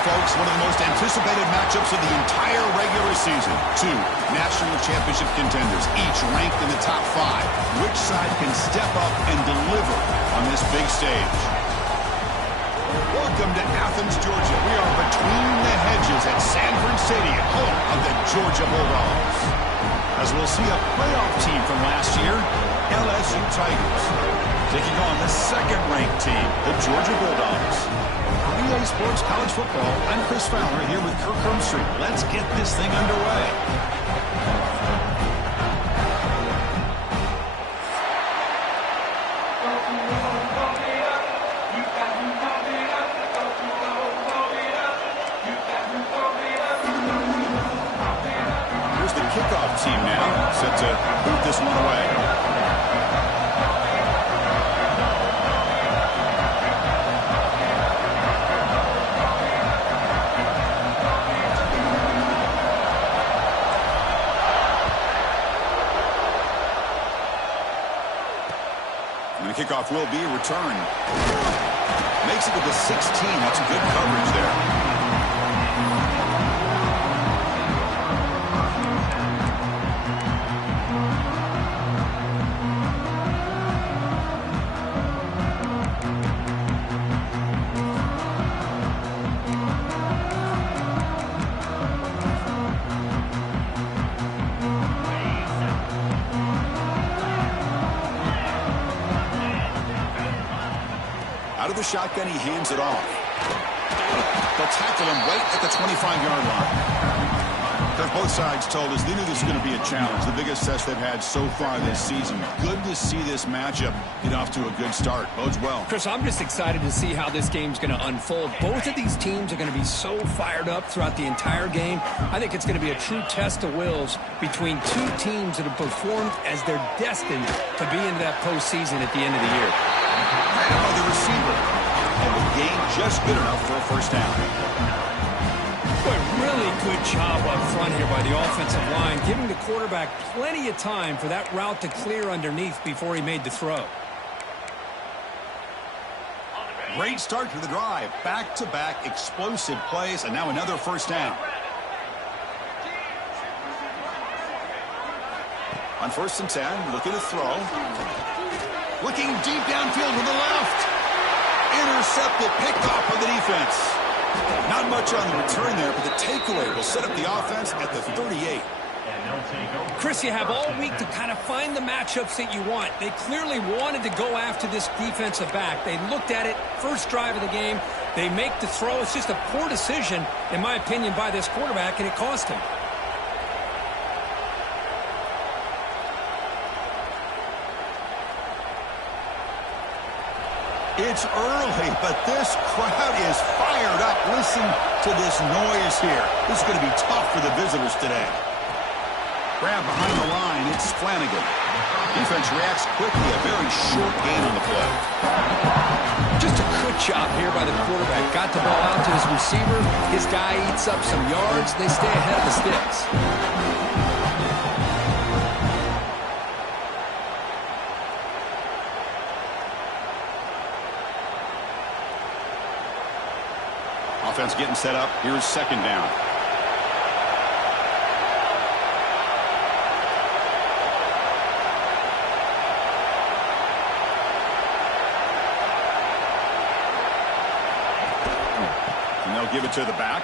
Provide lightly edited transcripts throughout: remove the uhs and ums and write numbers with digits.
folks, one of the most anticipated matchups of the entire regular season. Two national championship contenders, each ranked in the top 5. Which side can step up and deliver on this big stage? Welcome to Athens, Georgia. We are between the hedges at Sanford Stadium, home of the Georgia Bulldogs. As we'll see a playoff team from last year, LSU Tigers, taking on the second-ranked team, the Georgia Bulldogs. For EA Sports College Football, I'm Chris Fowler here with Kirk Hermstreet. Let's get this thing underway. Here's the kickoff team now, set to boot this one away. The kickoff will be a return. Makes it to the 16. That's good coverage there. Out of the shotgun, he hands it off. They'll tackle him right at the 25-yard line. Because both sides told us they knew this was going to be a challenge, the biggest test they've had so far this season. Good to see this matchup get off to a good start. Bodes well. Chris, I'm just excited to see how this game's going to unfold. Both of these teams are going to be so fired up throughout the entire game. I think it's going to be a true test of wills between two teams that have performed as they're destined to be in that postseason at the end of the year. By the receiver, and the game just good enough for a first down. Boy, really good job up front here by the offensive line, giving the quarterback plenty of time for that route to clear underneath before he made the throw. Great start to the drive. Back-to-back explosive plays, and now another first down. On 1st and 10, looking to throw. Looking deep downfield to the left. Intercepted, picked off by the defense. Not much on the return there, but the takeaway will set up the offense at the 38. Chris, you have all week to kind of find the matchups that you want. They clearly wanted to go after this defensive back. They looked at it, first drive of the game. They make the throw. It's just a poor decision, in my opinion, by this quarterback, and it cost him. It's early, but this crowd is fired up. Listen to this noise here. This is going to be tough for the visitors today. Grab behind the line. It's Flanagan. Defense reacts quickly. A very short gain on the play. Just a good job here by the quarterback. Got the ball out to his receiver. His guy eats up some yards. They stay ahead of the sticks. Offense getting set up. Here's second down. And they'll give it to the back.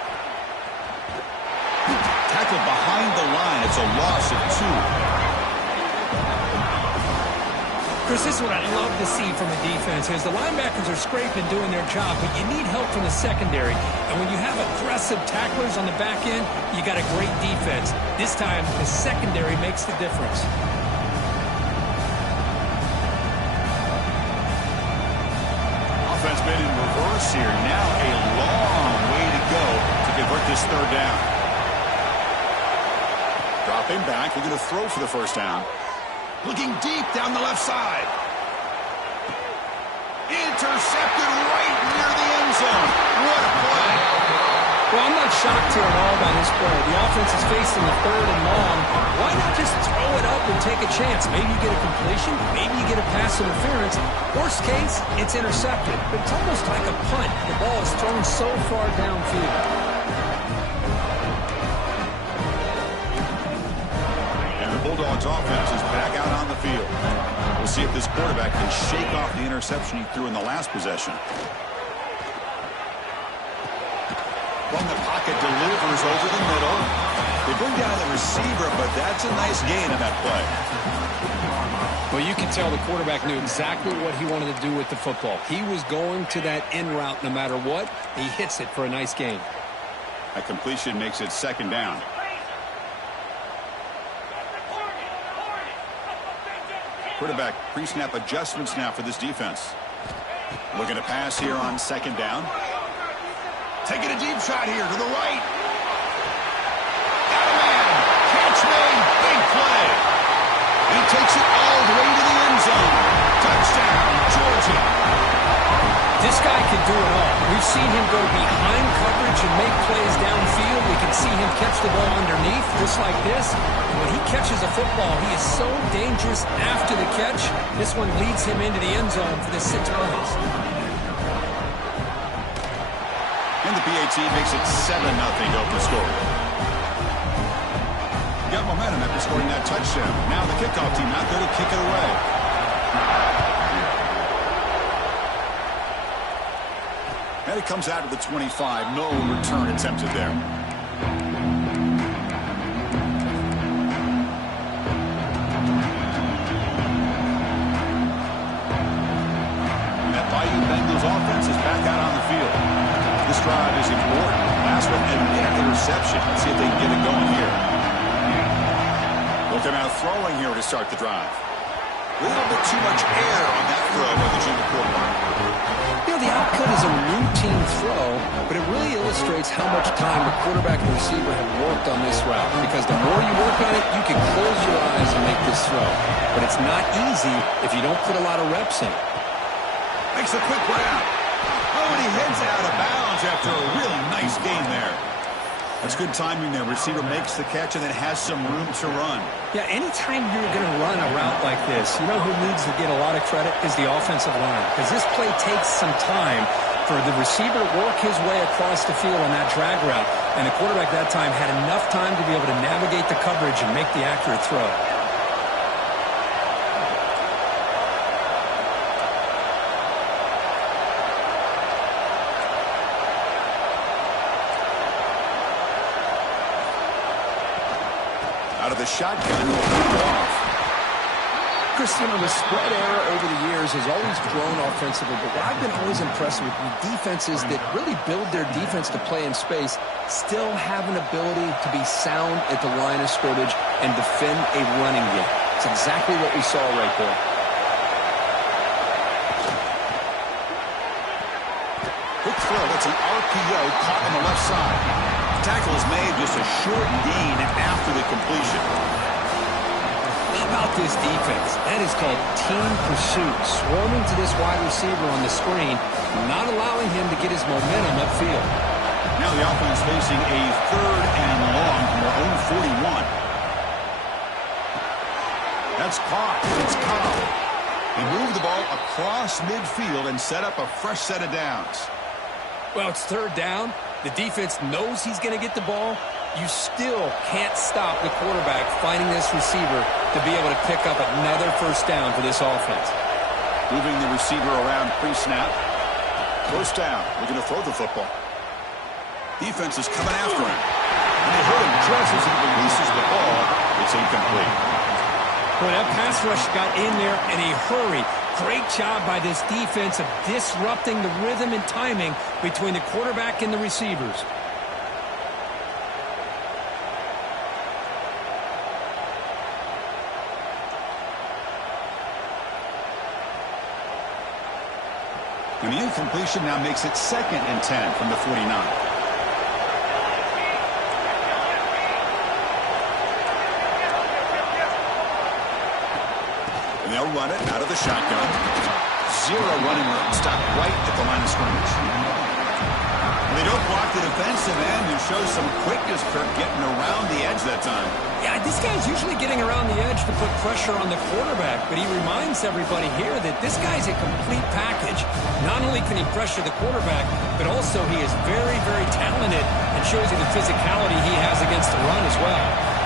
Tackled behind the line. It's a loss of 2. Chris, this is what I love to see from the defense is the linebackers are scraping, doing their job, but you need help from the secondary. And when you have aggressive tacklers on the back end, you got a great defense. This time, the secondary makes the difference. Offense been in reverse here. Now a long way to go to convert this third down. Dropping back, looking to throw for the first down. Looking deep down the left side. Intercepted right near the end zone. What a play. Well, I'm not shocked here at all by this play. The offense is facing the 3rd and long. Why not just throw it up and take a chance? Maybe you get a completion. Maybe you get a pass interference. Worst case, it's intercepted. But it's almost like a punt. The ball is thrown so far downfield. And the Bulldogs offense is back out on the field. We'll see if this quarterback can shake off the interception he threw in the last possession. From the pocket, delivers over the middle. They bring down the receiver, but that's a nice gain on that play. Well, you can tell the quarterback knew exactly what he wanted to do with the football. He was going to that in route no matter what. He hits it for a nice gain. That completion makes it 2nd down. Quarterback pre-snap adjustments now for this defense. Looking to pass here on 2nd down. Taking a deep shot here to the right. Got a man. Catch made. Big play. He takes it all the way to the end zone. Touchdown, Georgia. This guy can do it all. We've seen him go behind coverage and make plays downfield. We can see him catch the ball underneath, just like this. And when he catches a football, he is so dangerous after the catch. This one leads him into the end zone for the 6 points. And the PAT makes it 7-0 to open the score. Got momentum after scoring that touchdown. Now the kickoff team out there to kick it away. And it comes out to the 25. No return attempted there. And that Bayou Bengals offense is back out on the field. This drive is important. Last one, an interception. Let's see if they can get it going here. Looking out throwing here to start the drive. A little bit too much air on that throw by the junior quarterback. You know, the output is a routine throw, but it really illustrates how much time the quarterback and receiver have worked on this route. Because the more you work on it, you can close your eyes and make this throw. But it's not easy if you don't put a lot of reps in. Makes a quick grab. Oh, and he heads out of bounds after a really nice gain there. That's good timing there. Receiver makes the catch and then has some room to run. Yeah, anytime you're going to run a route like this, you know who needs to get a lot of credit is the offensive line. Because this play takes some time for the receiver to work his way across the field on that drag route. And the quarterback that time had enough time to be able to navigate the coverage and make the accurate throw. Out of the shotgun, will off. Christian, the spread error over the years has always grown offensively, but what I've been always impressed with defenses that really build their defense to play in space still have an ability to be sound at the line of scrimmage and defend a running game. It's exactly what we saw right there. Quick throw. That's an RPO caught on the left side. Tackle is made, just a short gain after the completion. How about this defense? That is called team pursuit. Swarming to this wide receiver on the screen, not allowing him to get his momentum upfield. Now the offense facing a 3rd and long from their own 41. That's caught. It's Cobb. They move the ball across midfield and set up a fresh set of downs. Well, it's 3rd down. The defense knows he's going to get the ball. You still can't stop the quarterback finding this receiver to be able to pick up another 1st down for this offense. Moving the receiver around pre-snap. 1st down. Looking to throw the football. Defense is coming after him. And they hit him just as he releases the ball. It's incomplete. Well, that pass rush got in there in a hurry. Great job by this defense of disrupting the rhythm and timing between the quarterback and the receivers. And the incompletion now makes it 2nd and 10 from the 49. And they'll run it out of the shotgun. 0 running room. Stop right at the line of scrimmage. And they don't block the the defensive end who shows some quickness for getting around the edge that time. Yeah, this guy's usually getting around the edge to put pressure on the quarterback, but he reminds everybody here that this guy's a complete package. Not only can he pressure the quarterback, but also he is very, very talented and shows you the physicality he has against the run as well.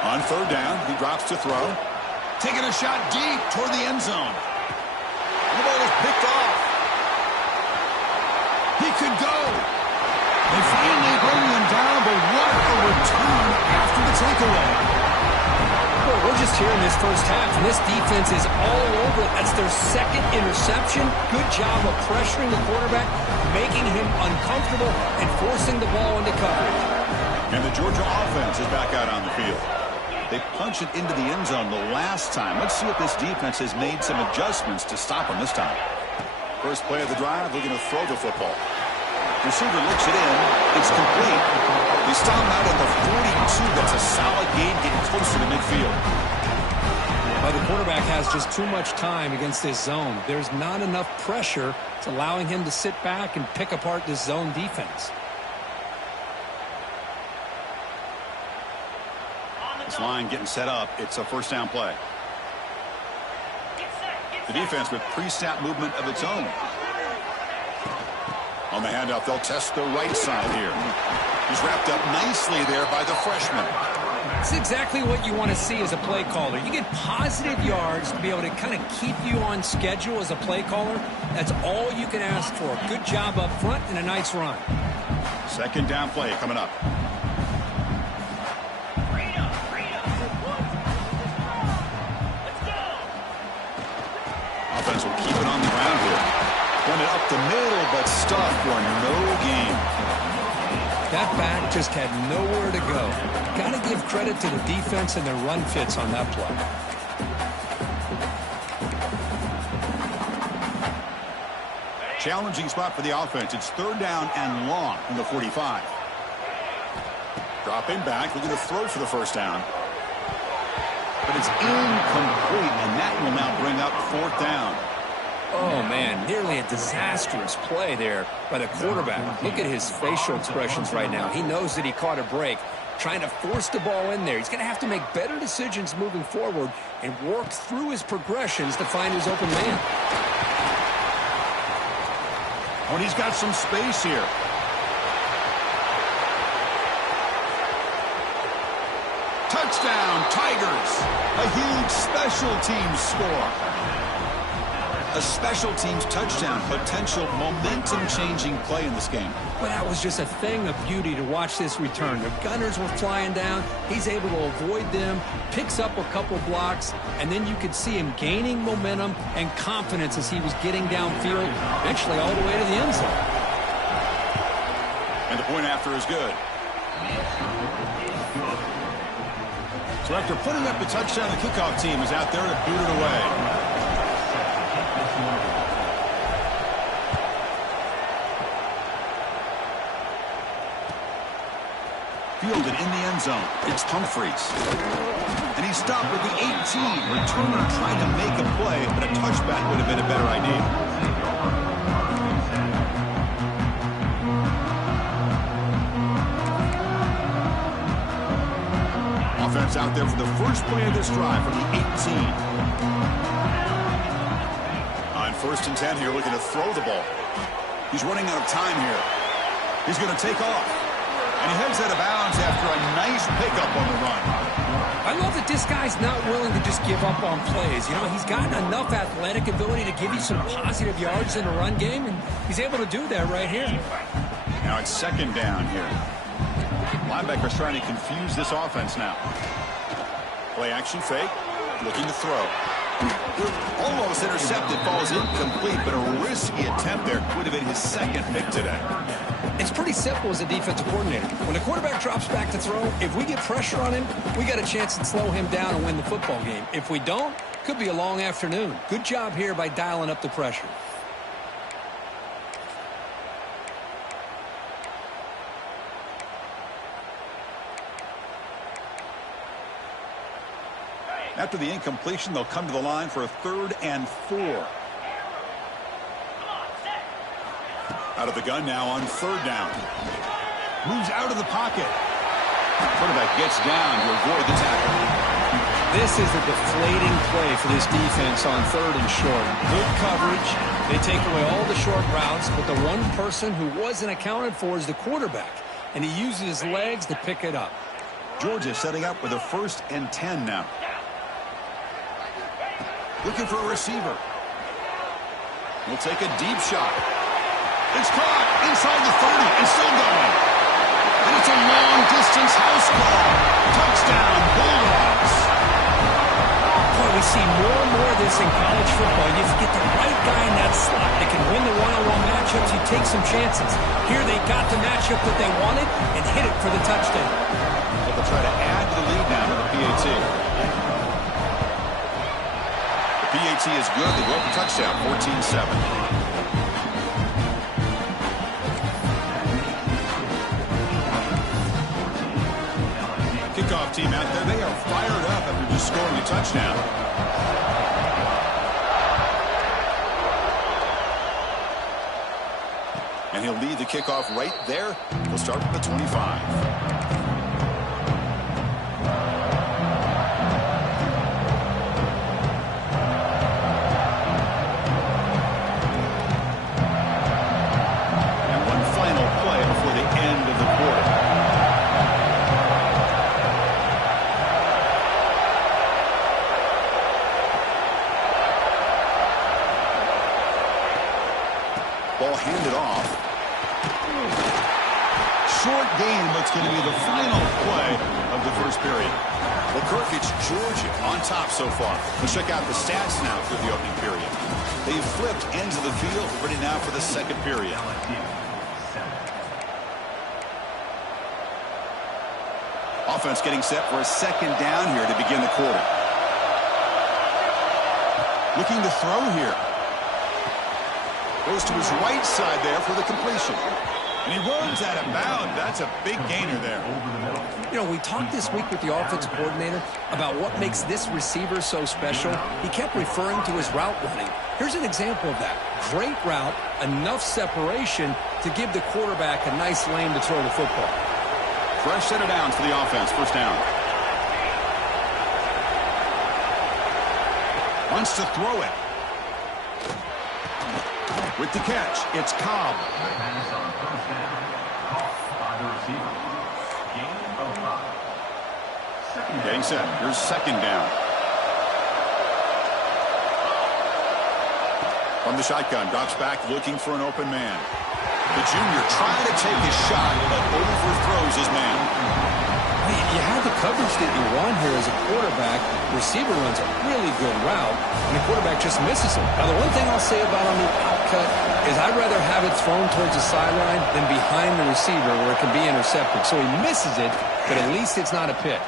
On third down, he drops to throw. Taking a shot deep toward the end zone. The ball is picked off. He could go. They finally bring him down, but what a return after the takeaway. Well, we're just here in this first half, and this defense is all over. That's their second interception. Good job of pressuring the quarterback, making him uncomfortable, and forcing the ball into coverage. And the Georgia offense is back out on the field. They punched it into the end zone the last time. Let's see if this defense has made some adjustments to stop them this time. First play of the drive, looking to throw the football. Receiver looks it in. It's complete. They stop him out at the 42. That's a solid gain, getting closer to midfield. Well, the quarterback has just too much time against this zone. There's not enough pressure. It's allowing him to sit back and pick apart this zone defense. This line getting set up. It's a first down play. The defense with pre-snap movement of its own. On the handoff, they'll test the right side here. He's wrapped up nicely there by the freshman. It's exactly what you want to see as a play caller. You get positive yards to be able to kind of keep you on schedule as a play caller. That's all you can ask for. Good job up front and a nice run. Second down play coming up. Offense will keep it on the ground here. Run it up the middle, but stuffed for no gain. That back just had nowhere to go. Got to give credit to the defense and their run fits on that play. Challenging spot for the offense. It's third down and long from the 45. Dropping back, looking to throw for the first down. But it's incomplete, and that will now bring up fourth down. Oh, man, nearly a disastrous play there by the quarterback. Look at his facial expressions right now. He knows that he caught a break, trying to force the ball in there. He's going to have to make better decisions moving forward and work through his progressions to find his open man. Oh, and he's got some space here. Touchdown, Tigers. A huge special teams score. A special teams touchdown. Potential momentum-changing play in this game. Well, that was just a thing of beauty to watch this return. The gunners were flying down. He's able to avoid them, picks up a couple blocks, and then you could see him gaining momentum and confidence as he was getting downfield, eventually all the way to the end zone. And the point after is good. So after putting up the touchdown, the kickoff team is out there to boot it away. Fielded in the end zone. It's Humphreys. And he's stopped with the 18. Returner trying to make a play, but a touchback would have been a better idea. Offense out there for the first play of this drive from the 18. On 1st and 10 here, looking to throw the ball. He's running out of time here. He's going to take off. And he heads out of bounds after a nice pickup on the run. I love that this guy's not willing to just give up on plays. You know, he's got enough athletic ability to give you some positive yards in the run game, and he's able to do that right here. Now it's second down here. Linebackers trying to confuse this offense now. Play action fake, looking to throw. Almost intercepted, falls incomplete, but a risky attempt there. Would have been his second pick today. It's pretty simple as a defensive coordinator. When the quarterback drops back to throw, if we get pressure on him, we got a chance to slow him down and win the football game. If we don't, could be a long afternoon. Good job here by dialing up the pressure. After the incompletion, they'll come to the line for a 3rd and 4. Out of the gun now on 3rd down. Moves out of the pocket. Quarterback gets down to avoid the tackle. This is a deflating play for this defense on 3rd and short. Good coverage. They take away all the short routes, but the one person who wasn't accounted for is the quarterback, and he uses his legs to pick it up. Georgia setting up with a 1st and 10 now. Looking for a receiver. We'll take a deep shot. It's caught inside the 30 and still going. And it's a long-distance house call. Touchdown, Bulldogs. Boy, we see more and more of this in college football. You get the right guy in that slot that can win the one-on-one matchups. You take some chances. Here they got the matchup that they wanted and hit it for the touchdown. But they'll try to add to the lead now with the PAT. PAT is good. They go up a touchdown, 14-7. Kickoff team out there. They are fired up after just scoring a touchdown. And he'll lead the kickoff right there. We'll start from the 25. Ball handed off. Short game, but it's going to be the final play of the first period. Well, Kirk, it's Georgia on top so far. Let's check out the stats now through the opening period. They've flipped ends of the field, ready now for the second period. Offense getting set for a 2nd down here to begin the quarter. Looking to throw here. Goes to his right side there for the completion. And he runs out of bounds. That's a big gainer there. You know, we talked this week with the offensive coordinator about what makes this receiver so special. He kept referring to his route running. Here's an example of that. Great route, enough separation to give the quarterback a nice lane to throw the football. Fresh set of downs for the offense. 1st down. Wants to throw it. With the catch, it's Cobb. Getting set. Here's 2nd down. From the shotgun, drops back looking for an open man. The junior trying to take his shot, but overthrows his man. You have the coverage that you want here as a quarterback. The receiver runs a really good route, and the quarterback just misses him. Now, the one thing I'll say about on the outcut is I'd rather have it thrown towards the sideline than behind the receiver where it can be intercepted. So he misses it, but at least it's not a pick.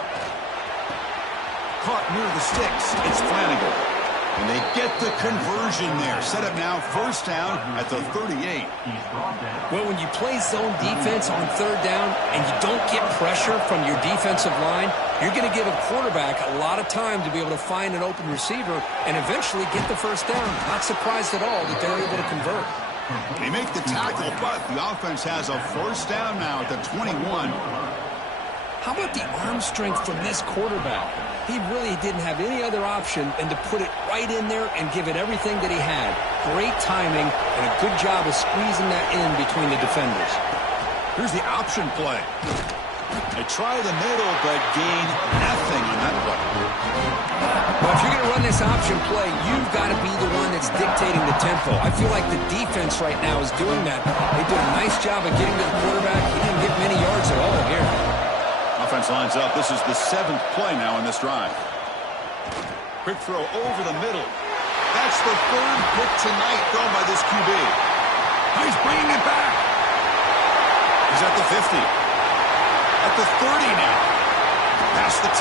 Caught near the sticks. It's Flanagan. And they get the conversion there. Set up now 1st down at the 38. Well, when you play zone defense on 3rd down and you don't get pressure from your defensive line, you're going to give a quarterback a lot of time to be able to find an open receiver and eventually get the 1st down. Not surprised at all that they're able to convert. They make the tackle, but the offense has a 1st down now at the 21. How about the arm strength from this quarterback? He really didn't have any other option than to put it right in there and give it everything that he had. Great timing and a good job of squeezing that in between the defenders. Here's the option play. They try the middle, but gain nothing on that play. Well, if you're going to run this option play, you've got to be the one that's dictating the tempo. I feel like the defense right now is doing that. They did a nice job of getting to the quarterback. He didn't get many yards at all here. Offense lines up. This is the 7th play now in this drive. Quick throw over the middle. That's the 3rd pick tonight thrown by this QB. He's bringing it back. He's at the 50. At the 30 now. Past the 10.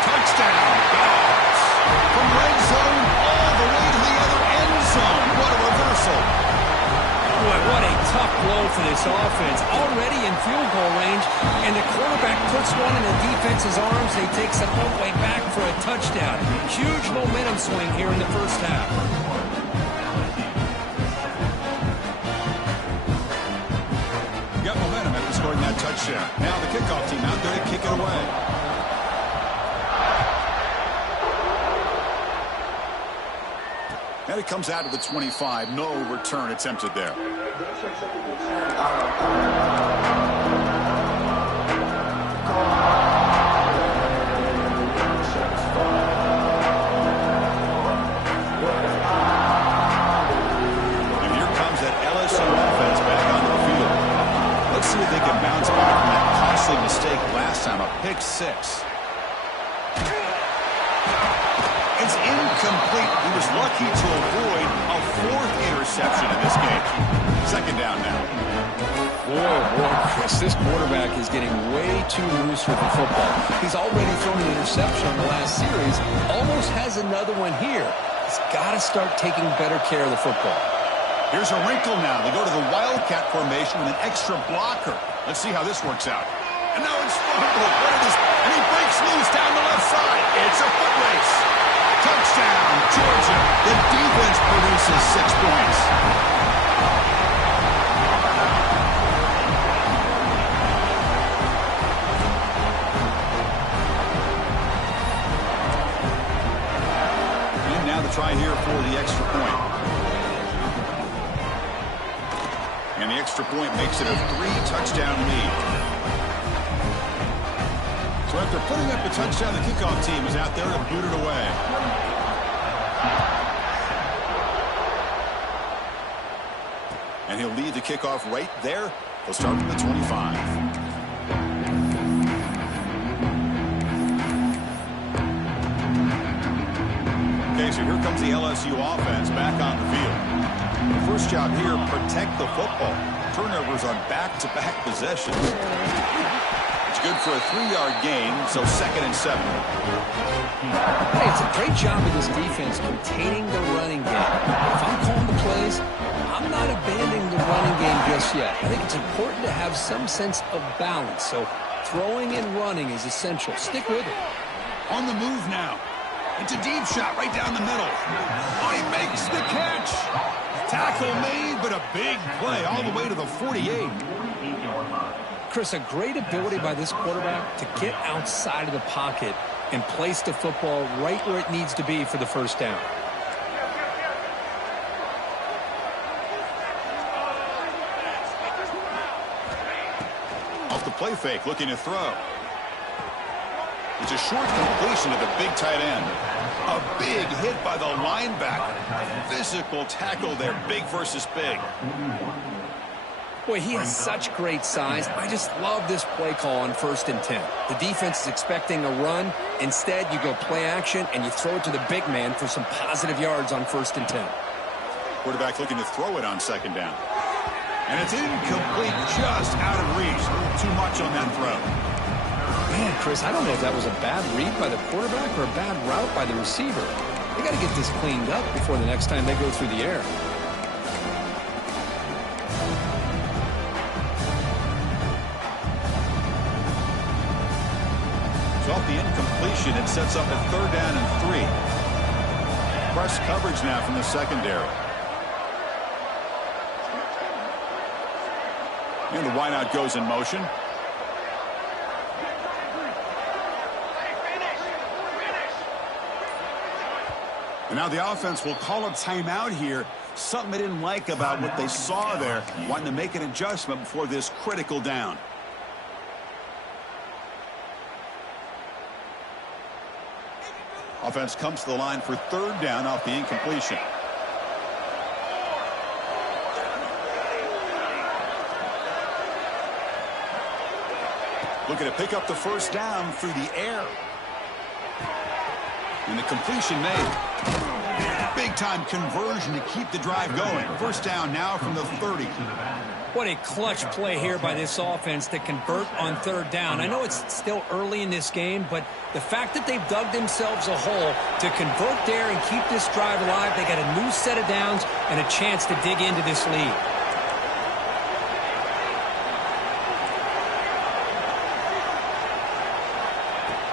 Touchdown, Dogs. From red zone all the way to the other end zone. What a reversal. Boy, what a tough blow for this offense. Already in field goal range, and the quarterback puts one in the defense's arms. He takes it all the way back for a touchdown. Huge momentum swing here in the first half. Got momentum after scoring that touchdown. Now the kickoff team out there to kick it away. And it comes out to the 25. No return attempted there. And here comes that LSU offense back onto the field. Let's see if they can bounce back from that costly mistake last time, a pick six. It's incomplete. He was lucky to avoid a fourth interception in this game. Second down now. Boy, Chris, this quarterback is getting way too loose with the football. He's already thrown an interception on the last series. Almost has another one here. He's got to start taking better care of the football. Here's a wrinkle now. They go to the Wildcat formation with an extra blocker. Let's see how this works out. And now it's fumbled. And he breaks loose down the left side. It's a foot race. Touchdown, Georgia. The defense produces 6 points. And now the try here for the extra point. And the extra point makes it a 3-touchdown lead. So after putting up a touchdown, the kickoff team is out there to boot it away. And he'll lead the kickoff right there. He'll start from the 25. Okay, so here comes the LSU offense back on the field. The first job here, protect the football. Turnovers on back-to-back possessions. It's good for a 3-yard gain, so 2nd and 7. Hey, it's a great job of this defense containing the running game. If I'm calling the plays, I'm not abandoning the running game just yet. I think it's important to have some sense of balance, so throwing and running is essential. Stick with it. On the move now. It's a deep shot right down the middle. Oh, he makes the catch. Tackle made, but a big play all the way to the 48. Chris, a great ability by this quarterback to get outside of the pocket and place the football right where it needs to be for the first down. Off the play fake, looking to throw. It's a short completion to the big tight end. A big hit by the linebacker. Physical tackle there, big versus big. Boy, he has such great size. I just love this play call on 1st and 10. The defense is expecting a run. Instead, you go play action, and you throw it to the big man for some positive yards on 1st and 10. Quarterback looking to throw it on 2nd down. And it's incomplete, just out of reach. Too much on that throw. Man, Chris, I don't know if that was a bad read by the quarterback or a bad route by the receiver. They got to get this cleaned up before the next time they go through the air. So off the incompletion, it sets up a 3rd down and 3. Press coverage now from the secondary. And the wideout goes in motion. And now the offense will call a timeout here. Something they didn't like about what they saw there. Wanting to make an adjustment before this critical down. Offense comes to the line for 3rd down off the incompletion. Looking to pick up the 1st down through the air. And the completion made. Big time conversion to keep the drive going. 1st down now from the 30. What a clutch play here by this offense to convert on third down. I know it's still early in this game, but the fact that they've dug themselves a hole to convert there and keep this drive alive, they got a new set of downs and a chance to dig into this lead.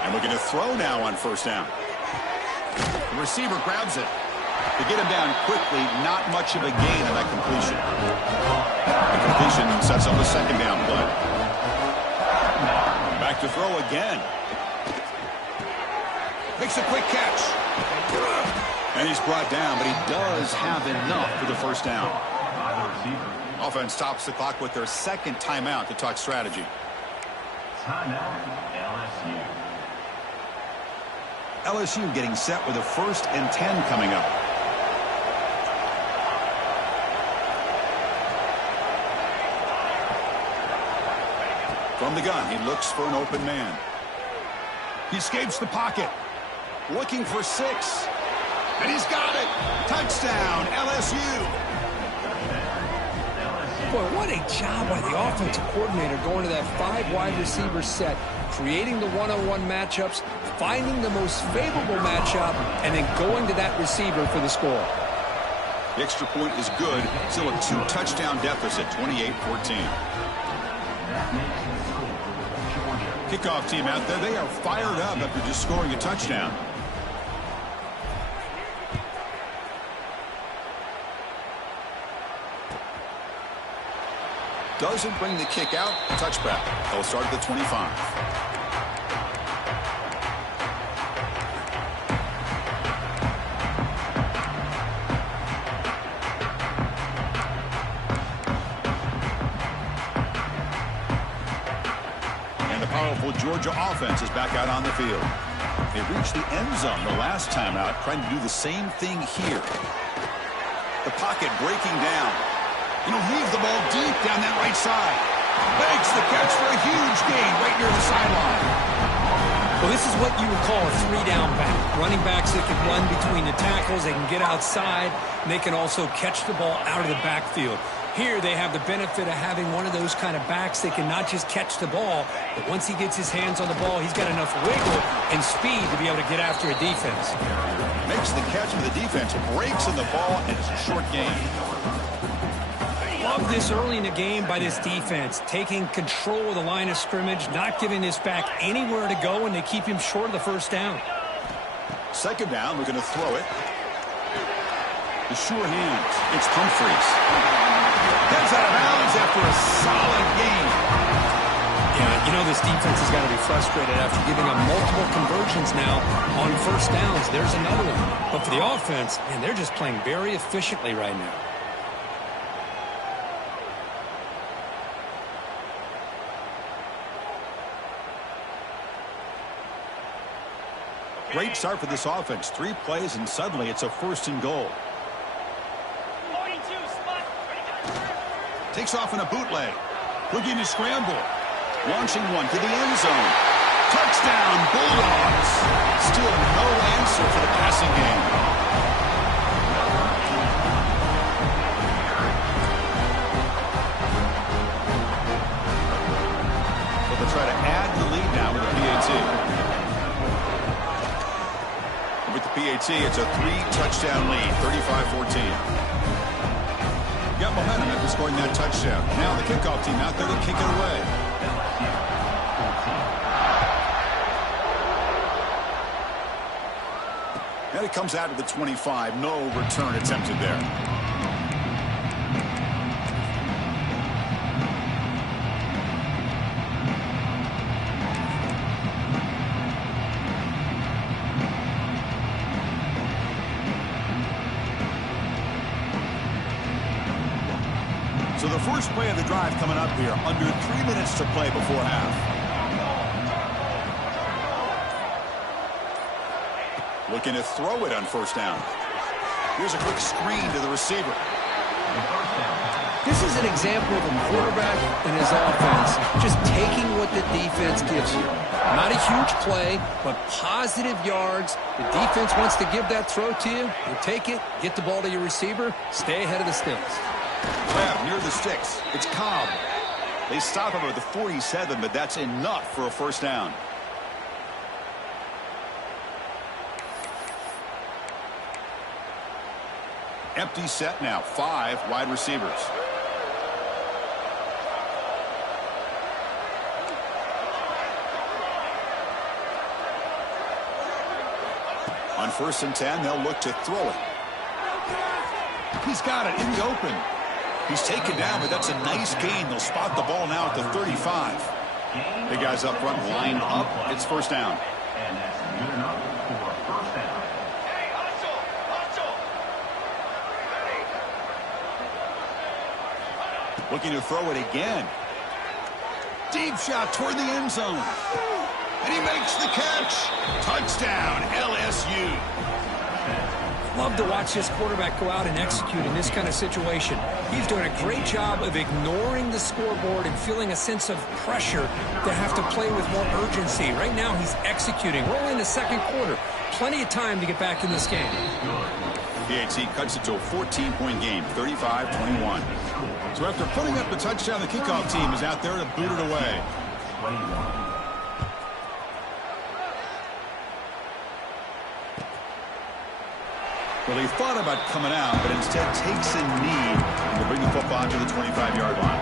And we're going to throw now on first down. The receiver grabs it. To get him down quickly, not much of a gain on that completion. The completion sets up a second down play. Back to throw again. Makes a quick catch. And he's brought down, but he does have enough for the first down. Offense stops the clock with their second timeout to talk strategy. Timeout, LSU. LSU getting set with a 1st and 10 coming up. From the gun, he looks for an open man. He escapes the pocket. Looking for 6. And he's got it. Touchdown, LSU. Boy, what a job by the offensive coordinator going to that 5 wide receiver set, creating the one-on-one matchups, finding the most favorable matchup, and then going to that receiver for the score. The extra point is good. Still a 2-touchdown deficit, 28-14. Kickoff team out there, they are fired up after just scoring a touchdown. Doesn't bring the kick out. Touchback. They'll start at the 25. Georgia offense is back out on the field. They reached the end zone the last time out, trying to do the same thing here. The pocket breaking down. And he'll heave the ball deep down that right side. Makes the catch for a huge gain right near the sideline. Well, this is what you would call a 3-down back. Running backs that can run between the tackles, they can get outside, and they can also catch the ball out of the backfield. Here they have the benefit of having one of those kind of backs that can not just catch the ball, but once he gets his hands on the ball, he's got enough wiggle and speed to be able to get after a defense. Makes the catch with the defense, breaks in the ball, and it's a short gain. Love this early in the game by this defense, taking control of the line of scrimmage, not giving this back anywhere to go, and they keep him short of the first down. Second down, we're going to throw it. The sure hands. It's Humphreys. Heads out of bounds after a solid game. Yeah, you know this defense has got to be frustrated after giving up multiple conversions now on first downs. There's another one. But for the offense, man, they're just playing very efficiently right now. Great start for this offense. 3 plays, and suddenly it's a 1st and goal. Takes off in a bootleg. Looking to scramble. Launching one to the end zone. Touchdown, Bulldogs. Still no answer for the passing game. So they'll try to add the lead now with a PAT. With the PAT, it's a 3-touchdown lead, 35-14. Got momentum after scoring that touchdown. Now the kickoff team out there to kick it away. And it comes out to the 25. No return attempted there. So the first play of the drive coming up here. Under 3 minutes to play before half. Looking to throw it on first down. Here's a quick screen to the receiver. This is an example of a quarterback and his offense just taking what the defense gives you. Not a huge play, but positive yards. The defense wants to give that throw to you. You take it, get the ball to your receiver, stay ahead of the sticks. Grab near the sticks. It's Cobb. They stop him at the 47, but that's enough for a first down. Empty set now. 5 wide receivers. On 1st and 10, they'll look to throw it. He's got it in the open. He's taken down, but that's a nice gain. They'll spot the ball now at the 35. The guys up front line up. It's first down. And that's good enough for first down. Looking to throw it again. Deep shot toward the end zone. And he makes the catch. Touchdown, LSU. Love to watch this quarterback go out and execute in this kind of situation. He's doing a great job of ignoring the scoreboard and feeling a sense of pressure to have to play with more urgency. Right now, he's executing. We're only in the second quarter. Plenty of time to get back in this game. PAT cuts it to a 14-point game, 35-21. So after putting up the touchdown, the kickoff team is out there to boot it away. 21. Well, he thought about coming out, but instead takes a knee to bring the football to the 25-yard line.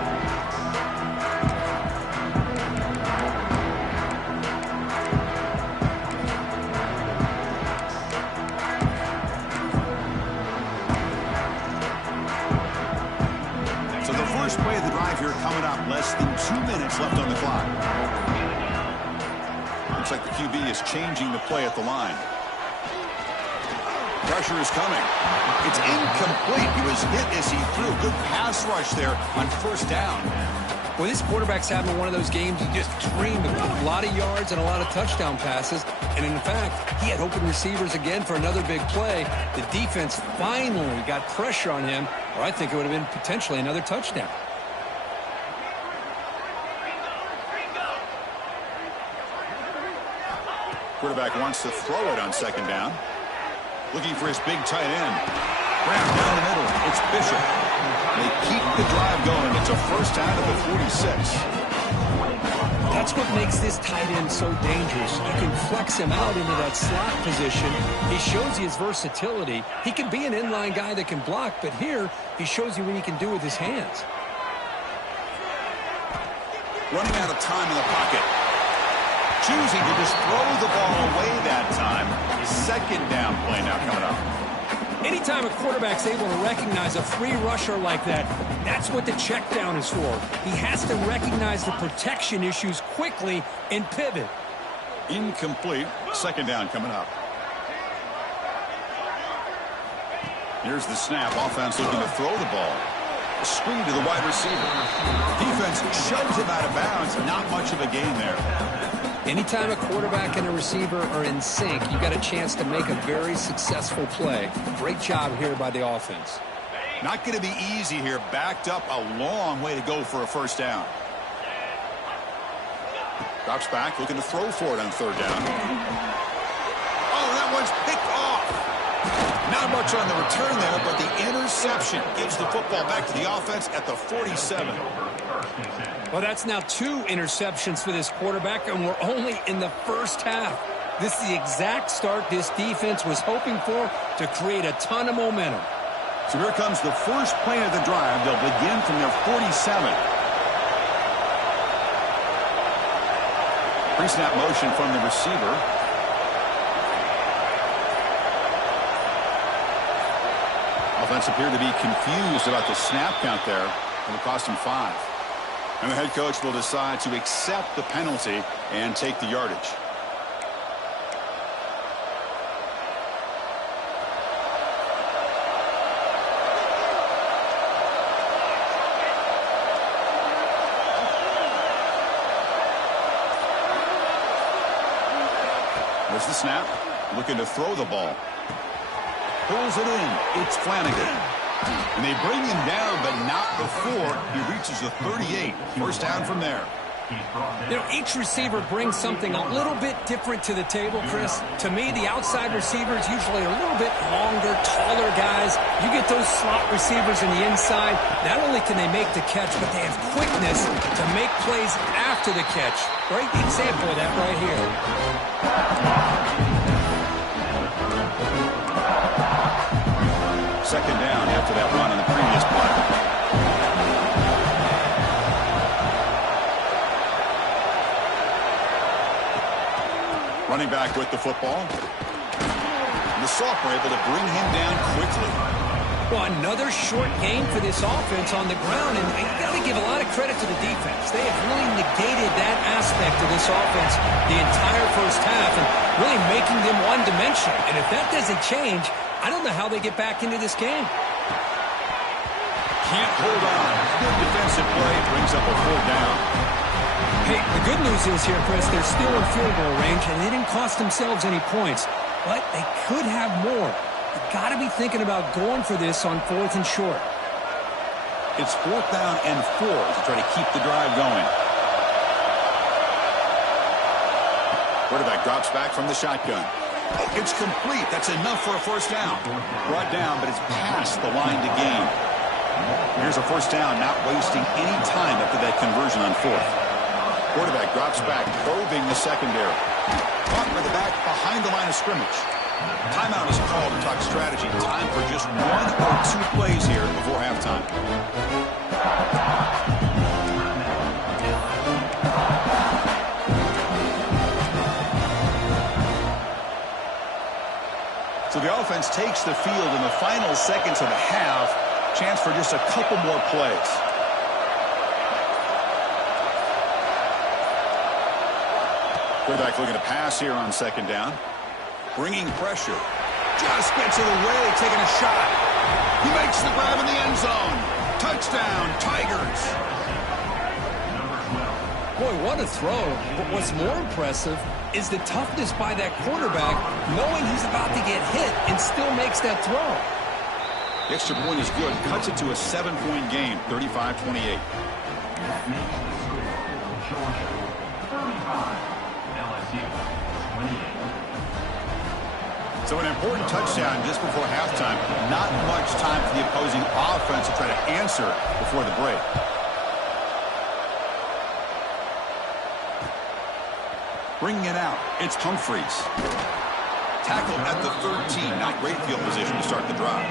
So the first play of the drive here coming up, less than 2 minutes left on the clock. Looks like the QB is changing the play at the line. Pressure is coming. It's incomplete. He was hit as he threw. Good pass rush there on first down. Well, this quarterback's having one of those games he just dreamed of. A lot of yards and a lot of touchdown passes. And in fact, he had open receivers again for another big play. The defense finally got pressure on him, or I think it would have been potentially another touchdown. Quarterback wants to throw it on second down. Looking for his big tight end. Grab down the middle. It's Bishop. They keep the drive going. It's a first down at the 46. That's what makes this tight end so dangerous. You can flex him out into that slot position. He shows you his versatility. He can be an inline guy that can block, but here he shows you what he can do with his hands. Running out of time in the pocket. Choosing to just throw the ball away that time. Second down play now coming up. Anytime a quarterback's able to recognize a free rusher like that, that's what the check down is for. He has to recognize the protection issues quickly and pivot. Incomplete. Second down coming up. Here's the snap. Offense looking to throw the ball. A screen to the wide receiver. Defense shoves him out of bounds. Not much of a gain there. Anytime a quarterback and a receiver are in sync, you got a chance to make a very successful play. Great job here by the offense. Not going to be easy here. Backed up a long way to go for a first down. Drops back, looking to throw for it on third down. Oh, that one's picked off. Not much on the return there, but the interception gives the football back to the offense at the 47. Well, that's now 2 interceptions for this quarterback, and we're only in the first half. This is the exact start this defense was hoping for to create a ton of momentum. So here comes the first play of the drive. They'll begin from their 47. Pre-snap motion from the receiver. Offense appeared to be confused about the snap count there. It'll cost him 5. And the head coach will decide to accept the penalty and take the yardage. There's the snap. Looking to throw the ball. Pulls it in. It's Flanagan. And they bring him down, but not before he reaches the 38. First down from there. You know, each receiver brings something a little bit different to the table, Chris. To me, the outside receivers usually a little bit longer, taller guys. You get those slot receivers in the inside. Not only can they make the catch, but they have quickness to make plays after the catch. Great example of that right here. Second down after that run on the previous play. Running back with the football. And the sophomore able to bring him down quickly. Well, another short gain for this offense on the ground, and you got to give a lot of credit to the defense. They have really negated that aspect of this offense the entire first half and really making them one-dimensional. And if that doesn't change, I don't know how they get back into this game. Can't hold on. Good defensive play brings up a 4th down. Hey, the good news is here, Chris, they're still in field goal range, and they didn't cost themselves any points. But they could have more. You've got to be thinking about going for this on 4th and short. It's 4th down and 4 to try to keep the drive going. Quarterback drops back from the shotgun. It's complete. That's enough for a 1st down. Brought down, but it's past the line to gain. Here's a 1st down, not wasting any time after that conversion on 4th. Quarterback drops back, probing the secondary. Caught by the back behind the line of scrimmage. Timeout is called to talk strategy. Time for just 1 or 2 plays here before halftime. So the offense takes the field in the final seconds of the half. Chance for just a couple more plays. Quarterback looking to pass here on 2nd down. Bringing pressure. Just gets it away, taking a shot. He makes the grab in the end zone. Touchdown, Tigers. Boy, what a throw. But what's more impressive is the toughness by that quarterback, knowing he's about to get hit and still makes that throw. The extra point is good. Cuts it to a 7-point game, 35-28. So an important touchdown just before halftime. Not much time for the opposing offense to try to answer before the break. Bringing it out, it's Humphreys. Tackle at the 13. Not great field position to start the drive.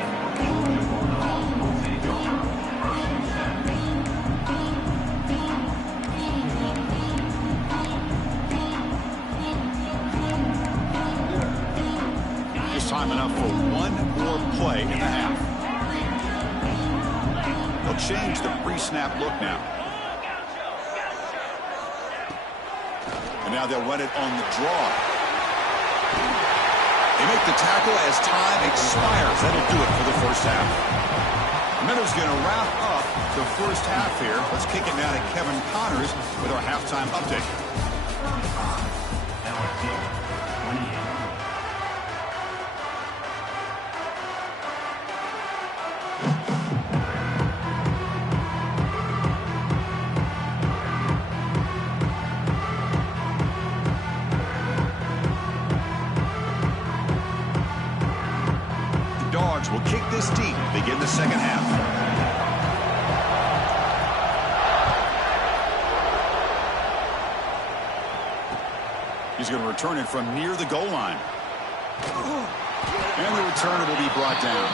Time enough for 1 more play in the half. They'll change the pre-snap look now. And now they'll run it on the draw. They make the tackle as time expires. That'll do it for the first half. Miller's going to wrap up the first half here. Let's kick it now to Kevin Connors with our halftime update. Will kick this deep, begin the second half. He's going to return it from near the goal line. And the returner will be brought down.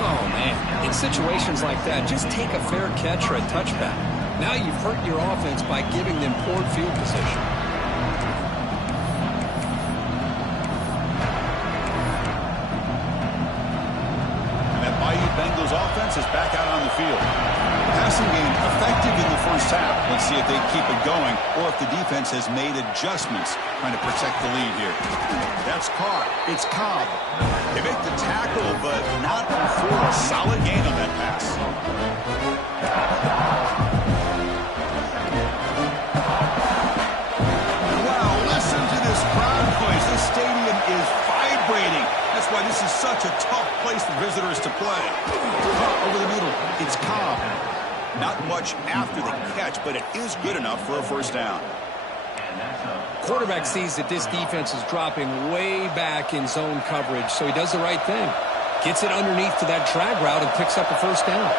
Oh, man. In situations like that, just take a fair catch or a touchback. Now you've hurt your offense by giving them poor field position. Bengals offense is back out on the field. Passing game effective in the first half. Let's see if they keep it going or if the defense has made adjustments trying to protect the lead here. That's caught. It's Cobb. They make the tackle, but not before a solid gain on that pass. Wow, listen to this crowd noise. This stadium is vibrating. That's why this is such a tough place for visitors to play. Over the middle, it's Cobb. Not much after the catch, but it is good enough for a first down. Quarterback sees that this defense is dropping way back in zone coverage, so he does the right thing. Gets it underneath to that drag route and picks up a first down.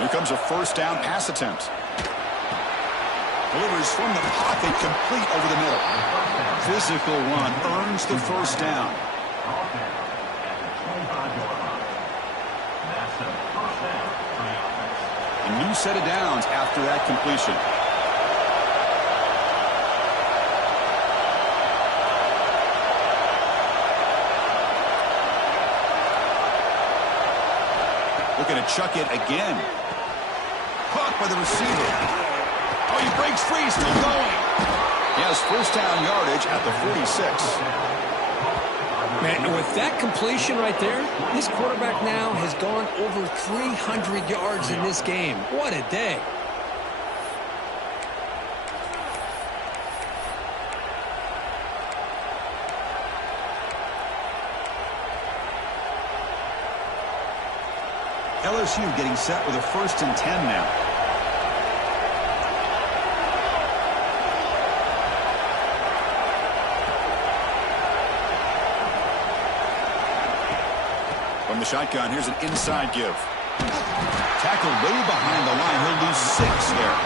Here comes a first down pass attempt. Delivers from the pocket, complete over the middle. Physical run earns the first down. A new set of downs after that completion. Looking to chuck it again. Caught by the receiver. Oh, he breaks free, still going. He has first down yardage at the 46. Man, and with that completion right there, this quarterback now has gone over 300 yards in this game. What a day. LSU getting set with a 1st and 10 now. From the shotgun, here's an inside give. Tackled way behind the line. He'll lose 6 there.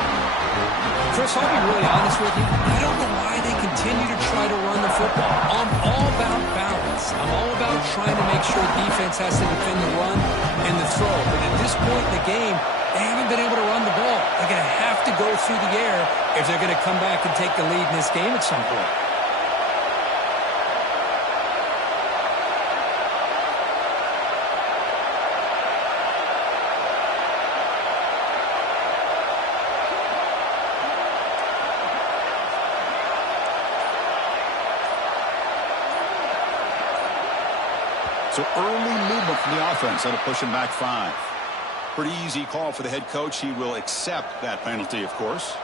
Chris, I'll be really honest with you. I don't know why they continue to try to run the football. I'm all about balance. I'm all about trying to make sure defense has to defend the run and the throw. But at this point in the game, they haven't been able to run the ball. They're going to have to go through the air if they're going to come back and take the lead in this game at some point. So early movement from the offense. That'll push him back 5. Pretty easy call for the head coach. He will accept that penalty, of course.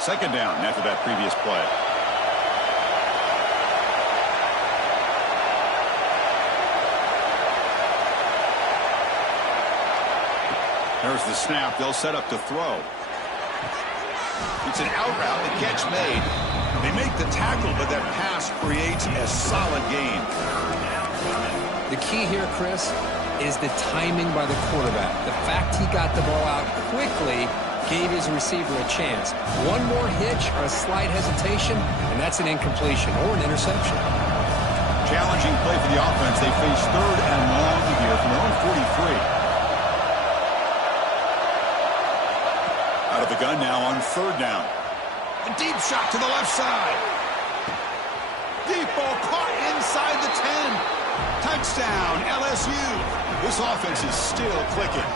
Second down after that previous play. There's the snap. They'll set up to throw. It's an out route. The catch made. They make the tackle, but that pass creates a solid gain. The key here, Chris, is the timing by the quarterback. The fact he got the ball out quickly gave his receiver a chance. One more hitch or a slight hesitation, and that's an incompletion or an interception. Challenging play for the offense. They face 3rd and long here from their own 43. Out of the gun now on 3rd down. A deep shot to the left side. Deep ball caught inside the 10. Touchdown, LSU. This offense is still clicking.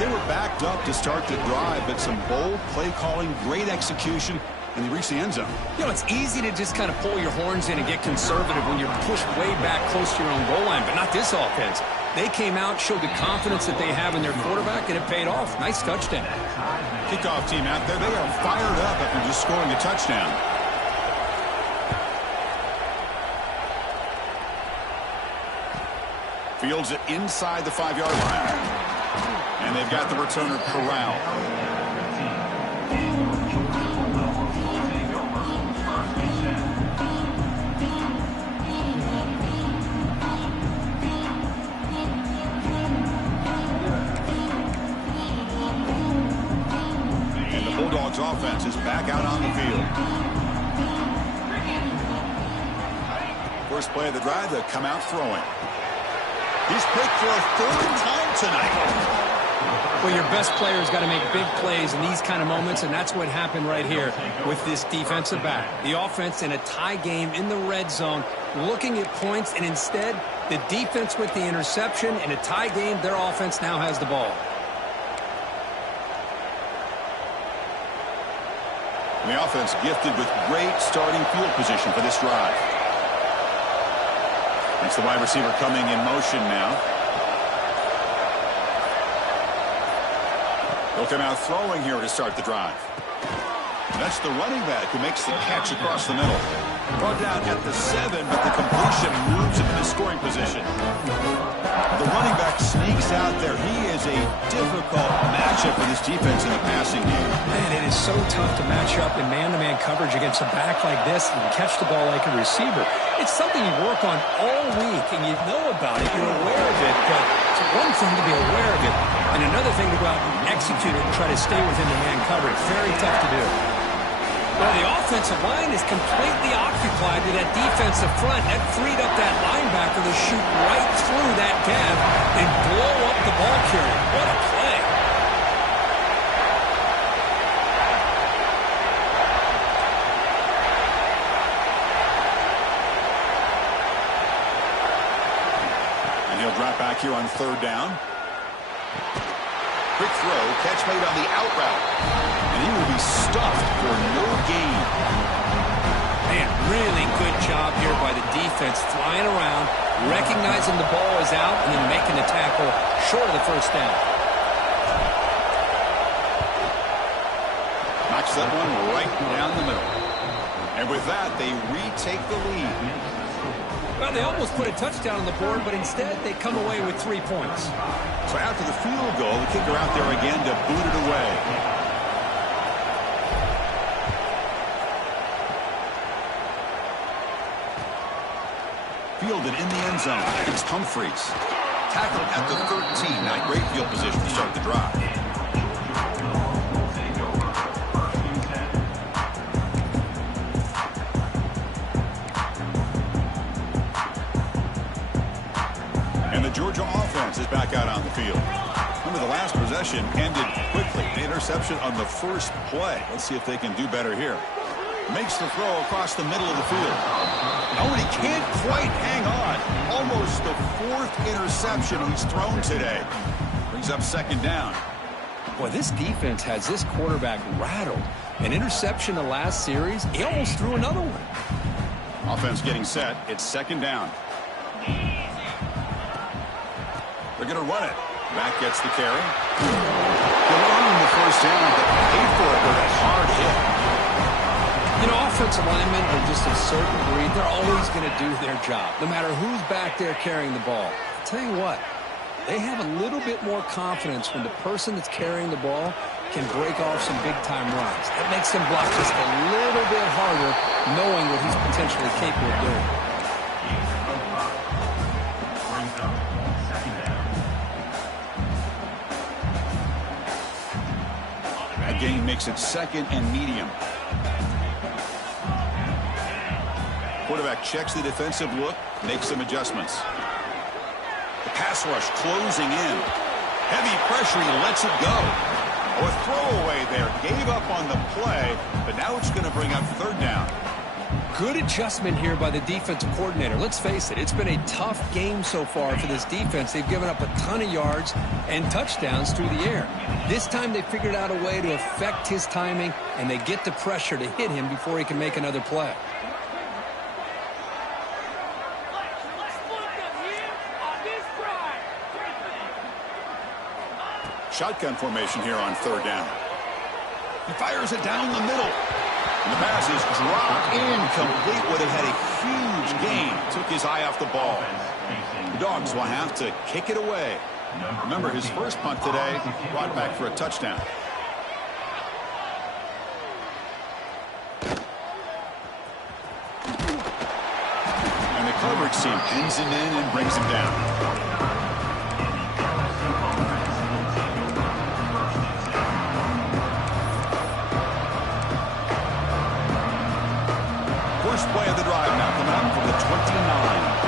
They were backed up to start the drive, but some bold play calling, great execution, and they reached the end zone. You know, it's easy to just kind of pull your horns in and get conservative when you're pushed way back close to your own goal line, but not this offense. They came out, showed the confidence that they have in their quarterback, and it paid off. Nice touchdown. Kickoff team out there. They are fired up after just scoring a touchdown. Fields it inside the 5-yard line. And they've got the returner corralled. Bulldogs offense is back out on the field. First play of the drive, they'll come out throwing. He's picked for a 3rd time tonight. Well, your best player's got to make big plays in these kind of moments, and that's what happened right here with this defensive back. The offense in a tie game in the red zone, looking at points, and instead, the defense with the interception. In a tie game, their offense now has the ball. And the offense gifted with great starting field position for this drive. It's the wide receiver coming in motion now. He'll come out throwing here to start the drive. And that's the running back who makes the catch across the middle. Brought down at the 7, but the completion moves him into scoring position. The running back sneaks out there. He is a difficult matchup for this defense in the passing game. Man, it is so tough to match up in man-to-man coverage against a back like this and catch the ball like a receiver. It's something you work on all week, and you know about it. You're aware of it, but it's one thing to be aware of it, and another thing to go out and execute it and try to stay within the man coverage. Very tough to do. Well, the offensive line is completely occupied with that defensive front. That freed up that linebacker to shoot right through that gap and blow up the ball carrier. What a play. And he'll drop back here on 3rd down. Quick throw, catch made on the out route. And he will be stuffed for no gain. Man, really good job here by the defense, flying around, recognizing the ball is out, and then making the tackle short of the 1st down. Knocks that one right down the middle. And with that, they retake the lead. Well, they almost put a touchdown on the board, but instead they come away with 3 points. So after the field goal, the kicker out there again to boot it away. Fielded in the end zone. It's Humphreys. Tackled at the 13. Not great field position to start the drive. And the Georgia offense is back out on the field. Remember, the last possession ended quickly. The interception on the first play. Let's see if they can do better here. Makes the throw across the middle of the field. Oh, and he can't quite hang on. Almost the 4th interception he's thrown today. Brings up 2nd down. Boy, this defense has this quarterback rattled. An interception the last series, he almost threw another one. Offense getting set. It's 2nd down. They're going to run it. Back gets the carry. They'll earn the 1st down, but paid for it with a hard hit. You know, offensive linemen are just a certain breed. They're always going to do their job, no matter who's back there carrying the ball. I'll tell you what, they have a little bit more confidence when the person that's carrying the ball can break off some big-time runs. That makes them block just a little bit harder, knowing what he's potentially capable of doing. That gain makes it 2nd and medium. Quarterback checks the defensive look, makes some adjustments. The pass rush closing in. Heavy pressure, he lets it go. Oh, a throwaway there. Gave up on the play, but now it's going to bring up 3rd down. Good adjustment here by the defensive coordinator. Let's face it, it's been a tough game so far for this defense. They've given up a ton of yards and touchdowns through the air. This time they figured out a way to affect his timing, and they get the pressure to hit him before he can make another play. Shotgun formation here on 3rd down. He fires it down the middle. And the pass is dropped incomplete. Would have had a huge gain. Took his eye off the ball. The Dogs will have to kick it away. Remember, his first punt today brought back for a touchdown. And the coverage team pins him in and brings him down. First play of the drive now coming out from the 29.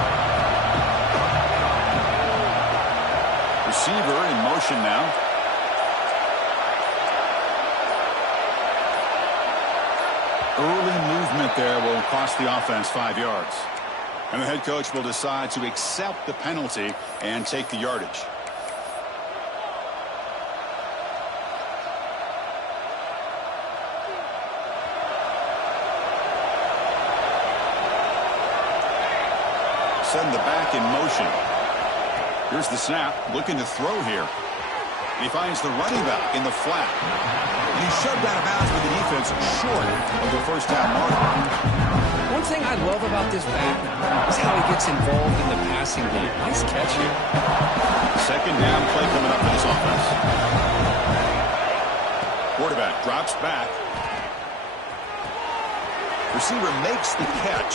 Receiver in motion now. Early movement there will cost the offense 5 yards. And the head coach will decide to accept the penalty and take the yardage. Send the back in motion. Here's the snap. Looking to throw here. He finds the running back in the flat. And he shoved out of bounds with the defense short of the first down mark. One thing I love about this back is how he gets involved in the passing game. Nice catch here. Second down play coming up for this offense. Quarterback drops back. Receiver makes the catch.